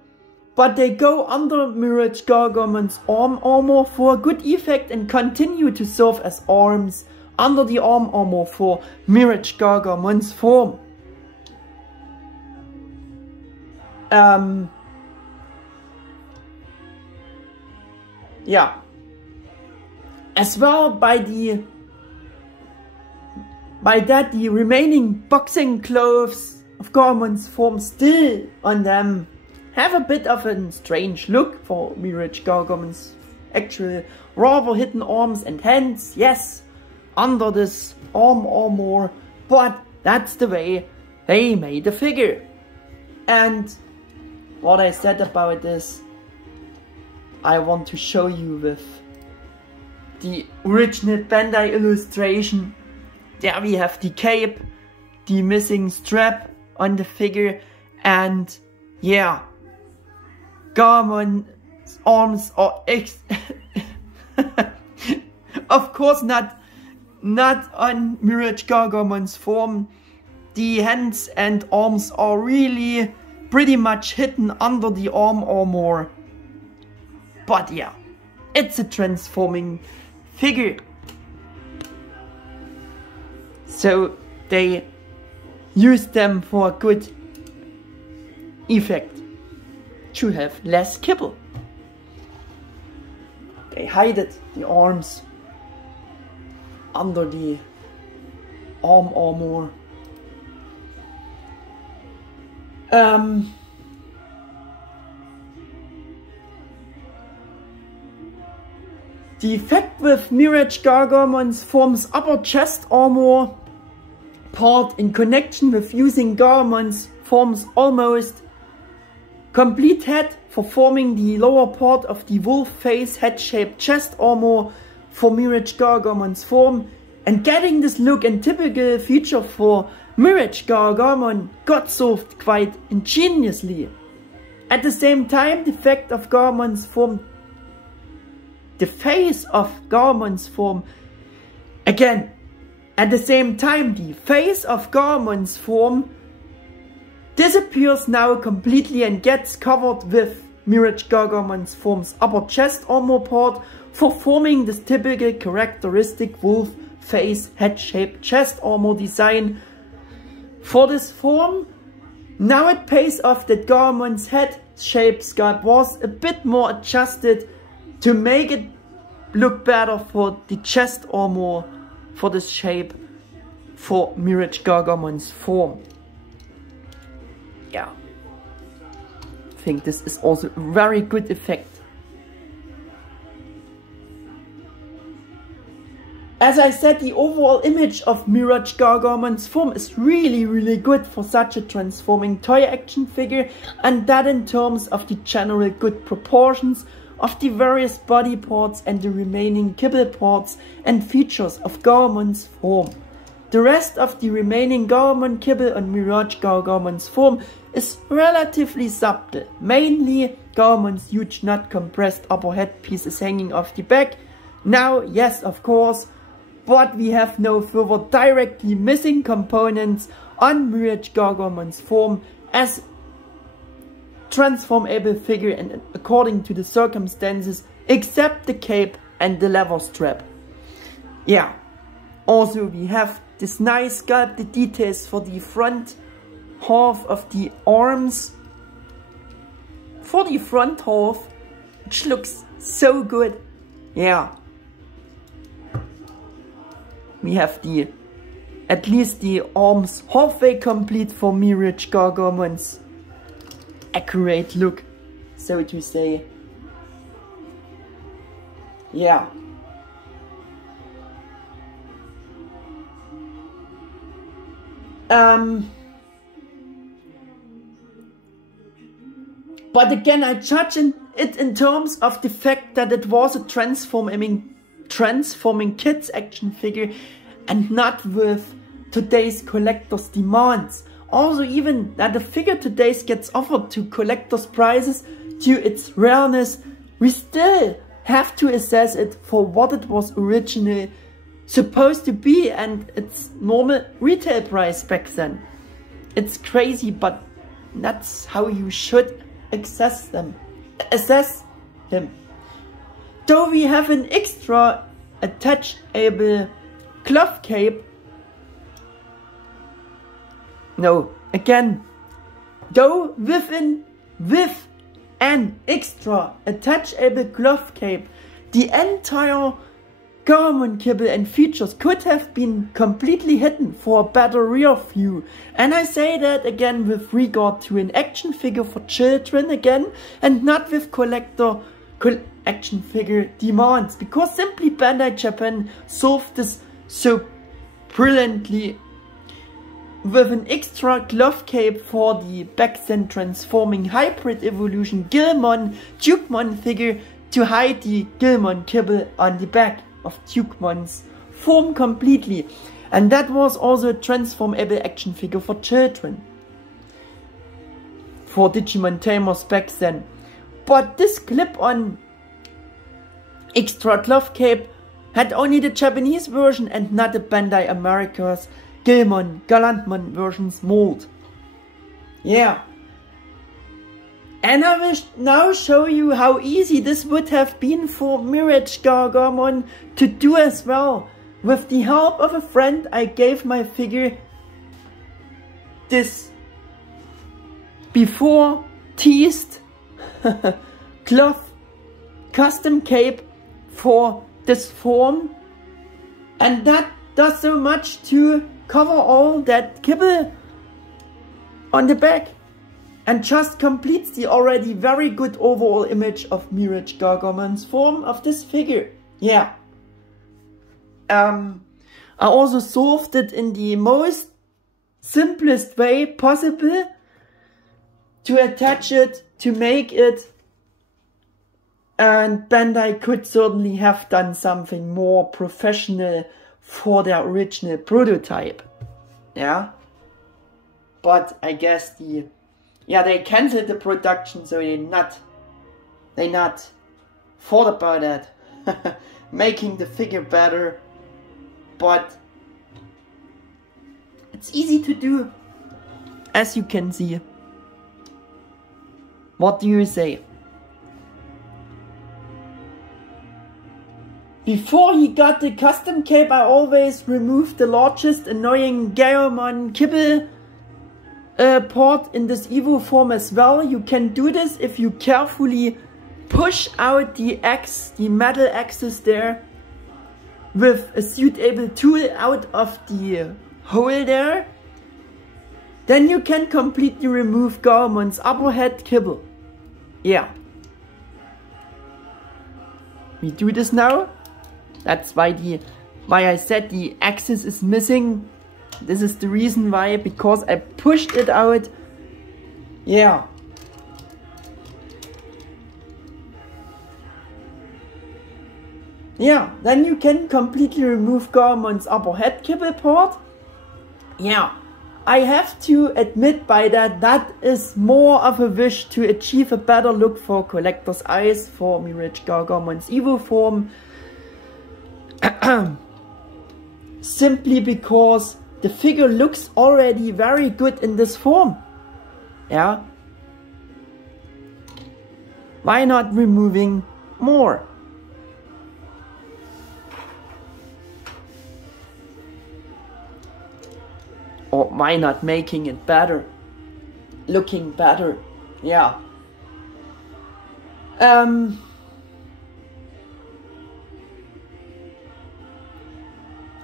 but they go under MirageGaogamon's arm armor for a good effect and continue to serve as arms under the arm armor for MirageGaogamon's form. Yeah. As well, by that the remaining boxing clothes of Gaomon's form still on them have a bit of a strange look for MirageGaogamon's actual rather hidden arms and hands, yes, under this arm armor, but that's the way they made the figure. And what I said about this, I want to show you with the original Bandai illustration. There we have the cape, the missing strap on the figure, and yeah, Gaomon's arms are of course not on MirageGaogamon's form. The hands and arms are really pretty much hidden under the arm armor. But yeah, it's a transforming figure. So they use them for a good effect to have less kibble. They hide it, the arms, under the arm armor. The effect with MirageGaogamon's form's upper chest armor part in connection with using Gaomon's form's almost complete head for forming the lower part of the wolf face head-shaped chest armor for MirageGaogamon's form, and getting this look and typical feature for MirageGaogamon got solved quite ingeniously. At the same time, the face of Gaomon's form disappears now completely and gets covered with MirageGaogamon's form's upper chest armor part for forming this typical characteristic wolf face head-shaped chest armor design for this form. Now it pays off that Gaomon's head shape sculpt was a bit more adjusted to make it look better for the chest armor for this shape for MirageGaogamon's form. Yeah, I think this is also a very good effect. As I said, the overall image of MirageGaogamon's form is really good for such a transforming toy action figure, and that in terms of the general good proportions of the various body parts and the remaining kibble parts and features of Gaomon's form. The rest of the remaining Gaomon-Kibble on MirageGaogamon's form is relatively subtle. Mainly, Gaomon's huge not compressed upper headpiece is hanging off the back. Now, yes, of course, but we have no further directly missing components on MirageGaogamon's form as transformable figure and according to the circumstances, except the cape and the leather strap. Yeah, also we have this nice sculpted details for the front half of the arms. For the front half, which looks so good. Yeah. We have at least the arms halfway complete for MirageGaogamon's accurate look, so to say. Yeah. But again, I judge it in terms of the fact that it was a transforming kids action figure and not with today's collector's demands. Also, even that the figure today gets offered to collector's prices due to its rareness, we still have to assess it for what it was originally supposed to be and its normal retail price back then. It's crazy, but that's how you should assess him. Though we have an extra attachable cloth cape. No, again, though with an extra attachable cloth cape, the entire Gaomon-Kibble and features could have been completely hidden for a better rear view. And I say that again with regard to an action figure for children again, and not with collector action figure demands, because simply Bandai Japan solved this so brilliantly with an extra cloth cape for the back then transforming hybrid evolution Gilmon-Dukemon figure to hide the Gaomon-Kibble on the back of Dukemon's form completely. And that was also a transformable action figure for children for Digimon Tamers back then. But this clip-on extra cloth cape had only the Japanese version and not the Bandai America's Gilmon-Galantmon version's mold. Yeah. And I will now show you how easy this would have been for MirageGaogamon to do as well. With the help of a friend, I gave my figure this before teased cloth custom cape for this form, and that does so much to cover all that kibble on the back and just completes the already very good overall image of MirageGaogamon's form of this figure. yeah. I also solved it in the most simplest way possible to attach it, to make it, and Bandai could certainly have done something more professional for their original prototype. Yeah. But I guess they cancelled the production, so they not thought about that. Making the figure better, but it's easy to do, as you can see. What do you say? Before he got the custom cape, I always removed the largest annoying Gaomon-Kibble port in this Evo-Form as well. You can do this if you carefully push out the metal axis there with a suitable tool out of the hole there. Then you can completely remove Gaomon's upper head Kibble. Yeah. We do this now. That's why I said the axis is missing. This is the reason why, because I pushed it out. Yeah. Yeah, then you can completely remove Gaomon's upper head Kibble part. Yeah, I have to admit by that is more of a wish to achieve a better look for collector's eyes for MirageGaogamon's Evo-Form. Simply because the figure looks already very good in this form. Yeah. Why not removing more? Or why not making it better? Looking better. Yeah.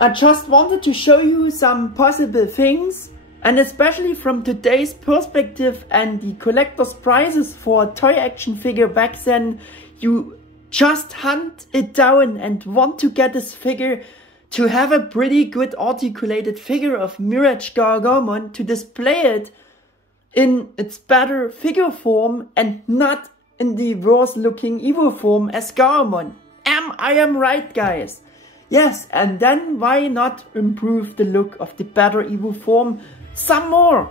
I just wanted to show you some possible things, and especially from today's perspective and the collector's prices for a toy action figure back then, you just hunt it down and want to get this figure to have a pretty good articulated figure of MirageGaogamon, to display it in its better figure form and not in the worse looking Evo form as Gaomon. I am right, guys. Yes, and then why not improve the look of the better Evo form some more?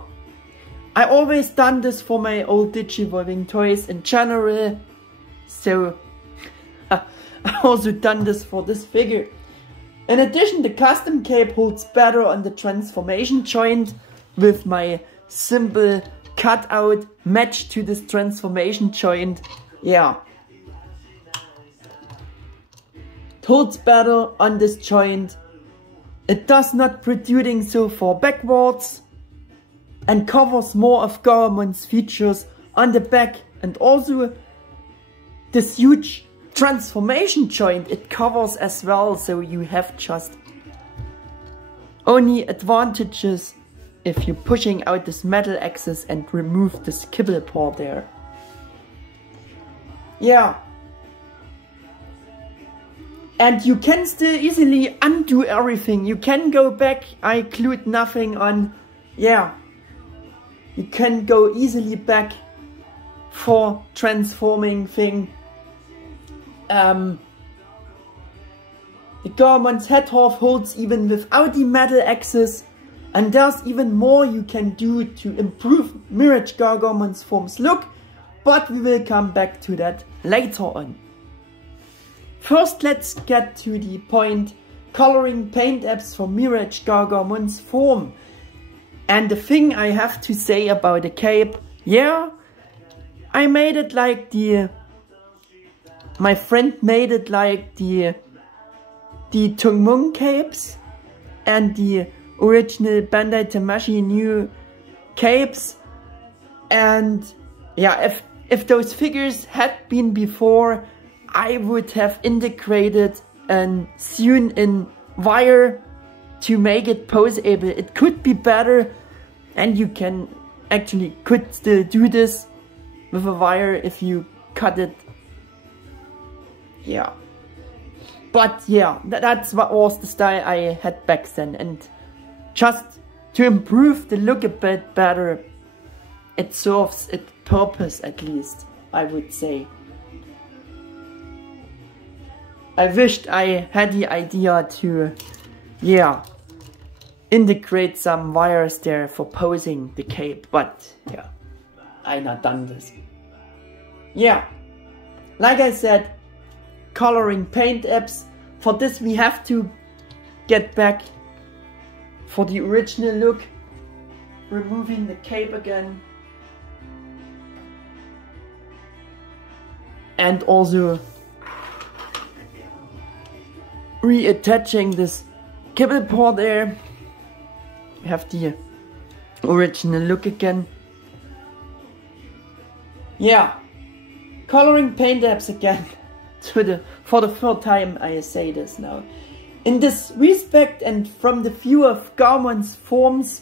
I always done this for my old Digivolving toys in general, so I also done this for this figure. In addition, the custom cape holds better on the transformation joint with my simple cutout matched to this transformation joint. Yeah. It holds better on this joint. It does not protruding so far backwards and covers more of Gaomon's features on the back, and also this huge transformation joint it covers as well, so you have just only advantages if you're pushing out this metal axis and remove this Kibble part there. Yeah. And you can still easily undo everything. You can go back, I glued nothing on. Yeah. You can go easily back for transforming thing. The Gaomon's head half holds even without the metal axis, and there's even more you can do to improve MirageGaogamon's form's look, but we will come back to that later on. First, let's get to the point: coloring paint apps for MirageGaogamon's form. And the thing I have to say about the cape, yeah, I made it like my friend made it like the Tungmung capes and the original Bandai Tamashi new capes. And yeah, if those figures had been before, I would have integrated and sewn in wire to make it poseable. It could be better, and you can actually could still do this with a wire if you cut it. Yeah. But yeah, that's what was the style I had back then, and just to improve the look a bit better, it serves its purpose at least, I would say. I wished I had the idea to, yeah, integrate some wires there for posing the cape, but yeah, I not done this. Yeah, like I said, coloring paint apps. For this we have to get back for the original look, removing the cape again, and also reattaching this Kibble port there. We have the original look again. Yeah, coloring paint apps again. For the third time I say this now. In this respect, and from the view of Gaomon's forms,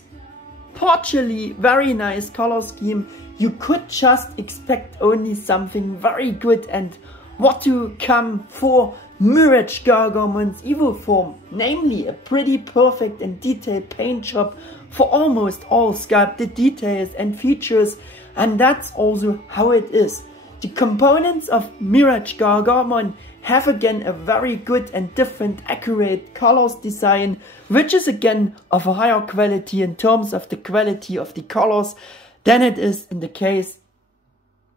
partially very nice color scheme, you could just expect only something very good and what to come for MirageGaogamon's Evo-Form, namely a pretty perfect and detailed paint job for almost all sculpted details and features, and that's also how it is. The components of MirageGaogamon have again a very good and different accurate colors design, which is again of a higher quality in terms of the quality of the colors than it is in the case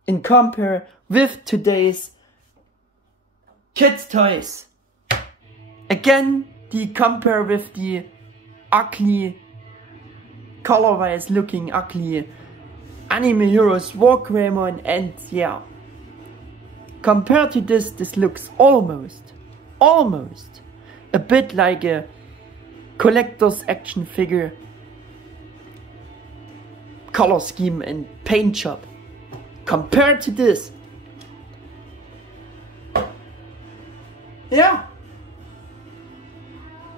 in compare with today's kids toys. Again, the compare with the ugly, color-wise looking ugly Anime Heroes ShineGreymon, and yeah, compared to this looks almost a bit like a collector's action figure color scheme and paint job. Compared to this, yeah,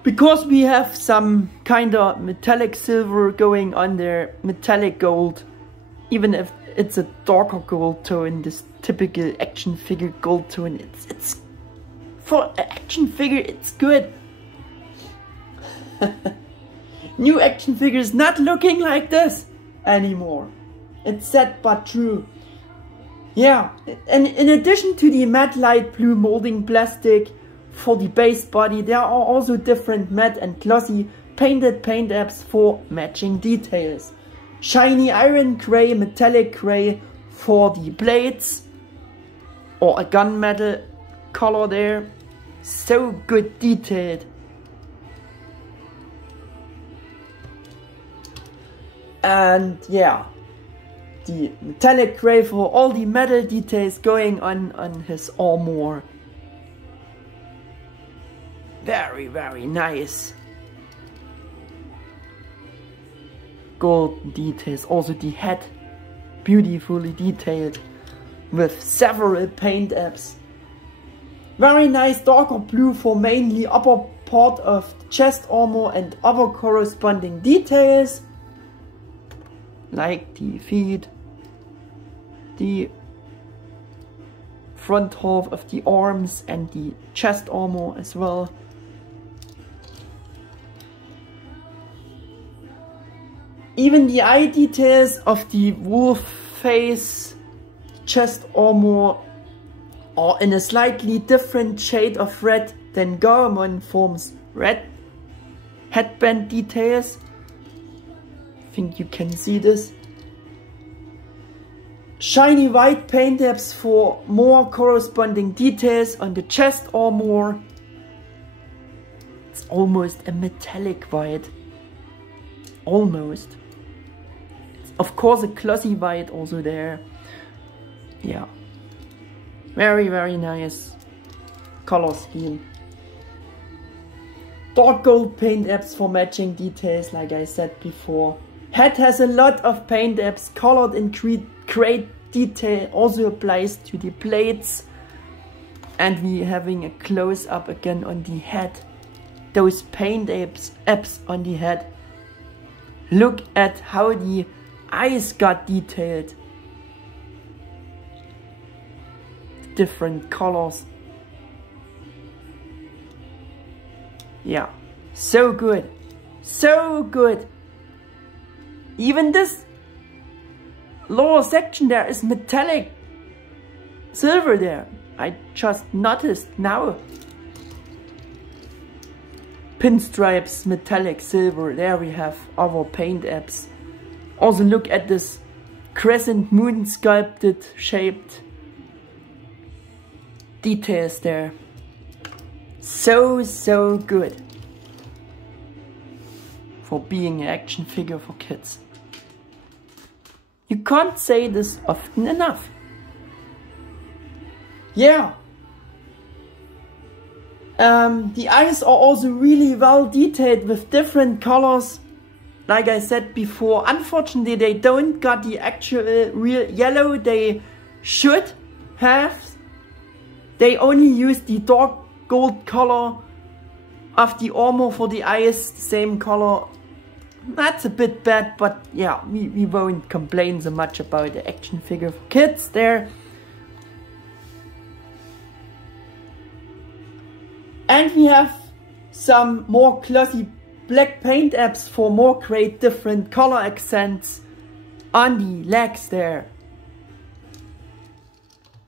because we have some kind of metallic silver going on there, metallic gold, even if it's a darker gold tone, this typical action figure gold tone, it's for an action figure, it's good. New action figures not looking like this anymore. It's sad but true. Yeah, and in addition to the matte light blue molding plastic for the base body, there are also different matte and glossy painted paint apps for matching details. Shiny iron gray, metallic gray for the blades, or a gunmetal color there. So good detailed. And yeah, the metallic gray for all the metal details going on his armor. Very, very nice. Gold details, also the head beautifully detailed with several paint apps. Very nice darker blue for mainly upper part of the chest armor and other corresponding details like the feet, the front half of the arms and the chest armor as well. Even the eye details of the wolf face, chest armor are in a slightly different shade of red than Gaomon forms red headband details. I think you can see this. Shiny white paint apps for more corresponding details on the chest armor. It's almost a metallic white. Almost. Of course a glossy white also there. Yeah. Very, very nice color scheme. Dark gold paint apps for matching details, like I said before. Head has a lot of paint apps colored in great detail, also applies to the blades. And we having a close up again on the head. Those paint apps on the head. Look at how the eyes got detailed. Different colors. Yeah, so good. So good. Even this lower section there is metallic silver there. I just noticed now. Pinstripes, metallic silver. There we have our paint apps. Also look at this crescent moon sculpted, shaped details there. So good. For being an action figure for kids. You can't say this often enough. Yeah. The eyes are also really well detailed with different colors. Like I said before, unfortunately they don't got the actual real yellow they should have. They only use the dark gold color of the armor for the eyes, same color. That's a bit bad, but yeah, we won't complain so much about the action figure for kids there. And we have some more glossy black paint apps for more great different color accents on the legs there.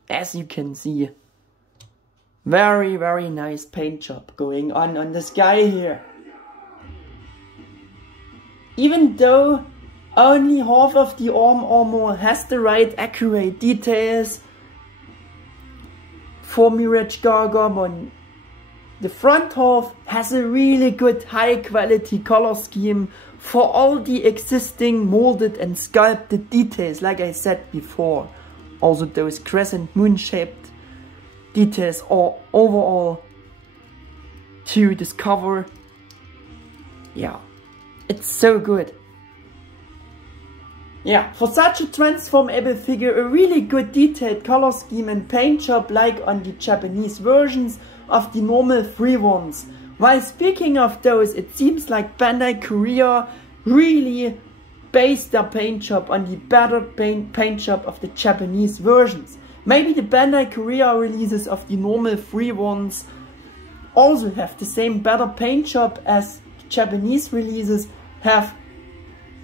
As you can see, very nice paint job going on this guy here. Even though only half of the arm armor has the right accurate details for MirageGaogamo, the front half has a really good high quality color scheme for all the existing molded and sculpted details, like I said before. Also those crescent moon shaped details are overall to discover. Yeah, it's so good. Yeah, for such a transformable figure, a really good detailed color scheme and paint job like on the Japanese versions of the normal free ones. While speaking of those, it seems like Bandai Korea really based their paint job on the better paint job of the Japanese versions. Maybe the Bandai Korea releases of the normal free ones also have the same better paint job as the Japanese releases have.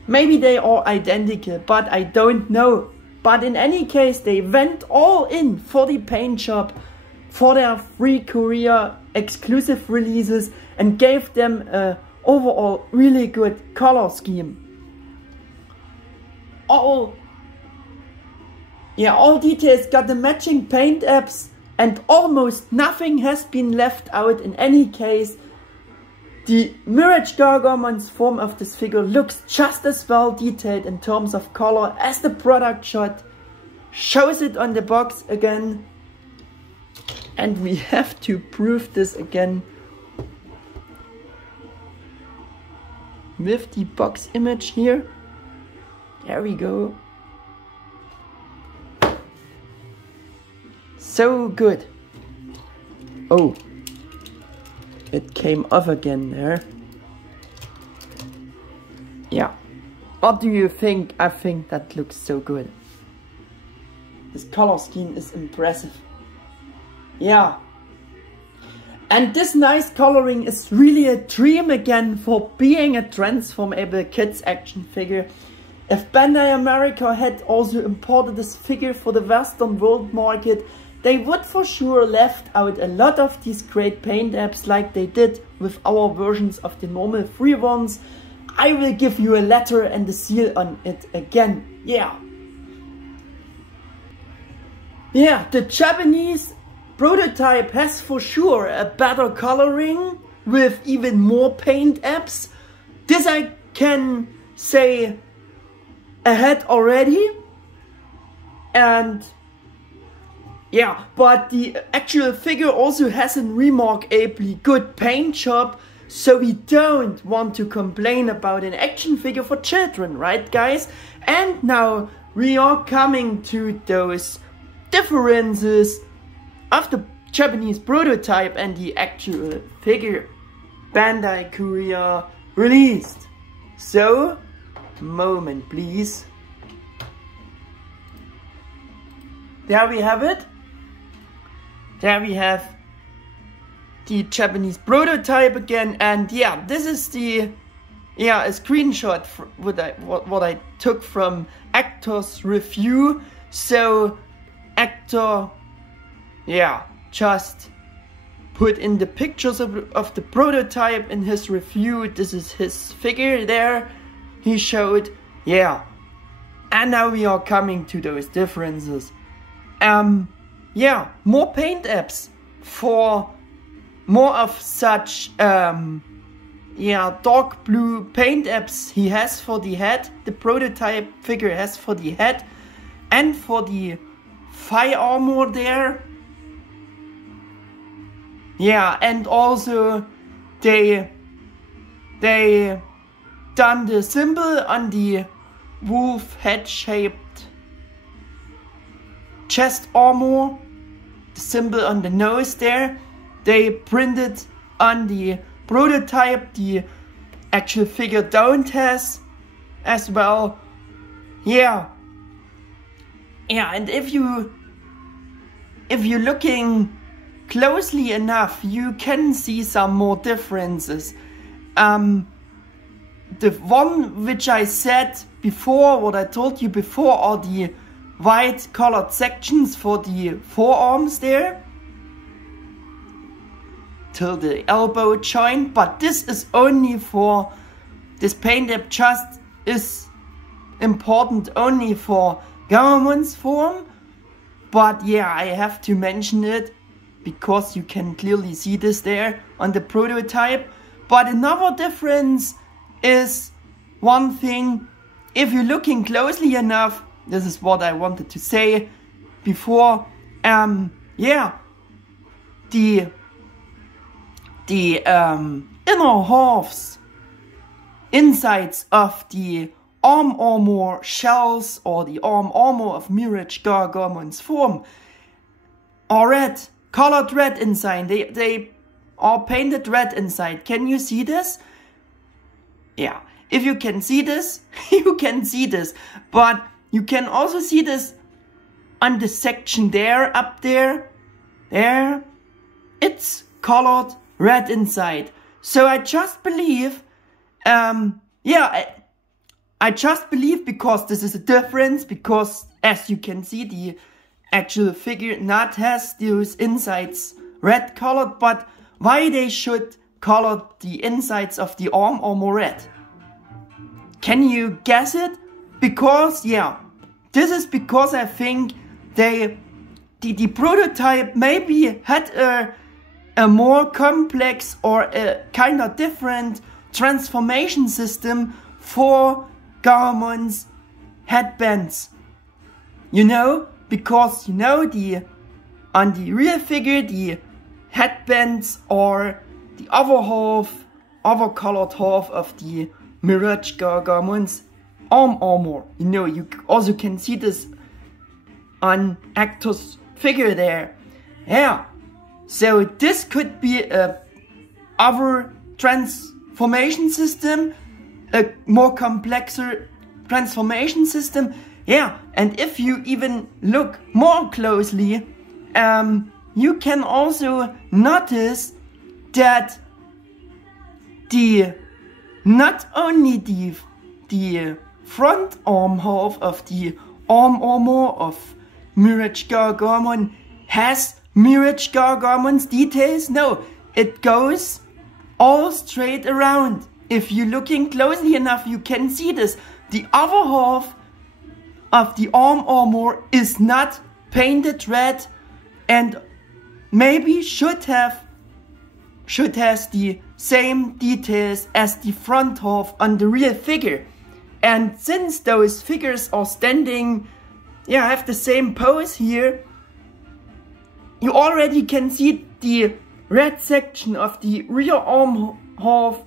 Maybe they are identical, but I don't know. But in any case, they went all in for the paint job for their free Korea exclusive releases and gave them a overall really good color scheme. All details got the matching paint apps and almost nothing has been left out in any case. The MirageGaogamon's form of this figure looks just as well detailed in terms of color as the product shot shows it on the box again. And we have to prove this again with the box image here. There we go. So good. Oh, it came off again there. Yeah. What do you think? I think that looks so good. This color scheme is impressive. Yeah. And this nice coloring is really a dream again for being a transformable kids action figure. If Bandai America had also imported this figure for the Western world market, they would for sure left out a lot of these great paint apps like they did with our versions of the normal free ones. I will give you a letter and a seal on it again. Yeah. Yeah, the Japanese prototype has for sure a better coloring with even more paint apps. This I can say ahead already. And yeah, but the actual figure also has a remarkably good paint job, so we don't want to complain about an action figure for children, right guys? And now we are coming to those differences of the Japanese prototype and the actual figure Bandai Korea released. So, moment please. There we have it. There we have the Japanese prototype again, and yeah, this is the a screenshot what I took from Actor's review. So Actor just put in the pictures of the prototype in his review. This is his figure there he showed. And now we are coming to those differences. More paint apps for more of such dark blue paint apps he has for the head. The prototype figure has for the head and for the thigh armor there. And also they done the symbol on the wolf head shaped chest armor, the symbol on the nose there. They printed on the prototype, the actual figure don't has as well. And if you're looking closely enough, you can see some more differences. The one which I said before, what I told you before, are the white colored sections for the forearms there till the elbow joint, but this is only for this paint app, just is important only for Gaomon's form. But I have to mention it because you can clearly see this there on the prototype. But another difference is one thing, if you're looking closely enough, this is what I wanted to say before, the inner halves, insides of the arm armor shells or the arm armor of MirageGaogamon's form are red, colored red inside. They are painted red inside. Can you see this? If you can see this, you can see this. But you can also see this on the section there, up there. There. It's colored red inside. So I just believe, I just believe, because this is a difference, because as you can see, the actual figure not has those insides red colored, but why they should color the insides of the arm armor red? Can you guess it? Because, this is because I think the prototype maybe had a more complex or a kind of different transformation system for Gaomon's headbands. Because on the real figure, the headbands are the other colored half of the MirageGaogamon's arm armor. You also can see this on Actor's figure there. So this could be a other transformation system, a more complexer transformation system. And if you even look more closely, you can also notice that not only the front arm half of the arm armor of MirageGaogamon has MirageGaogamon's details. No, it goes all straight around. If you're looking closely enough, you can see this. The other half of the arm armor is not painted red and maybe should have the same details as the front half on the real figure. And since those figures are standing, have the same pose here, you already can see the red section of the rear arm half,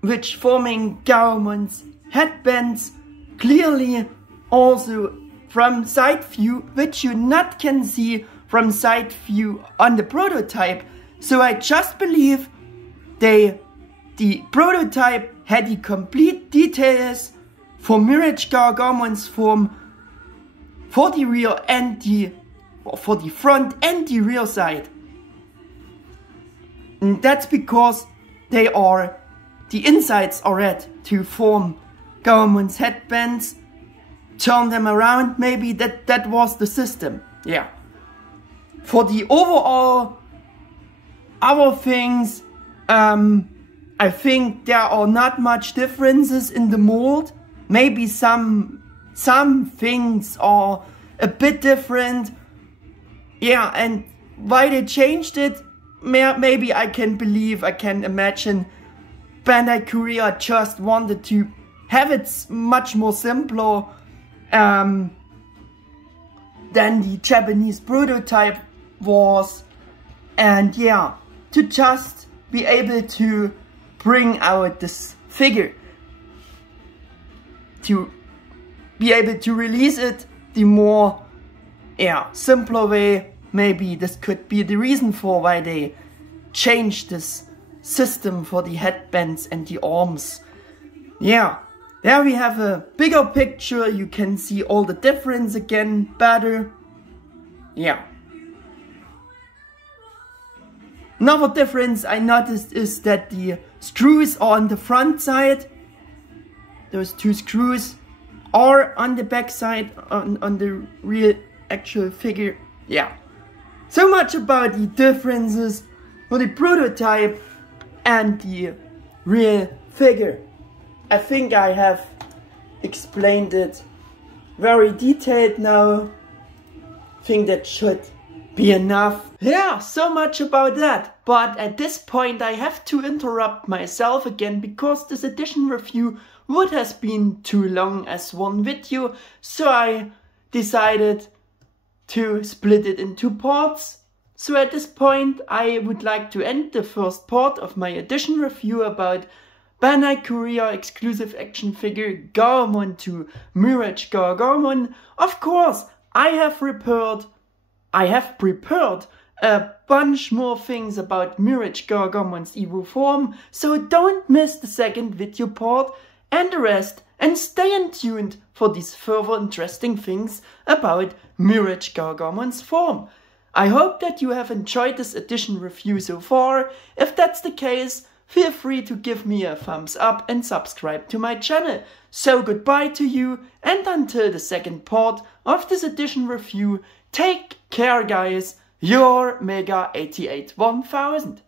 which forming Gaomon's headbands clearly also from side view, which you not can see from side view on the prototype. So I just believe the prototype had the complete details for MirageGaogamon's form for the rear and for the front and the rear side. And that's because the insides are red to form Gaomon's headbands, turn them around, maybe that was the system, yeah. For the overall other things, I think there are not much differences in the mold. Maybe some things are a bit different, yeah, and why they changed it, maybe I can imagine Bandai Korea just wanted to have it much more simpler than the Japanese prototype was, and yeah, to just be able to bring out this figure, to be able to release it the more, yeah, simpler way. Maybe this could be the reason for why they changed this system for the headbands and the arms. Yeah, there we have a bigger picture. You can see all the difference again better. Yeah. Another difference I noticed is that the screws are on the front side. Those two screws are on the back side, on the real actual figure. Yeah. So much about the differences for the prototype and the real figure. I think I have explained it very detailed now. I think that should be enough. Yeah, so much about that. But at this point I have to interrupt myself again, because this edition review would have been too long as one video. So I decided to split it into parts. So at this point I would like to end the first part of my edition review about Bandai Korea exclusive action figure Gaomon to MirageGaogamo. Of course, I have prepared a bunch more things about MirageGaogamon's Evo-Form, so don't miss the second video part and the rest, and stay tuned for these further interesting things about MirageGaogamon's form. I hope that you have enjoyed this edition review so far. If that's the case, feel free to give me a thumbs up and subscribe to my channel. So goodbye to you, and until the second part of this edition review, take care guys, your Mega 88 1000.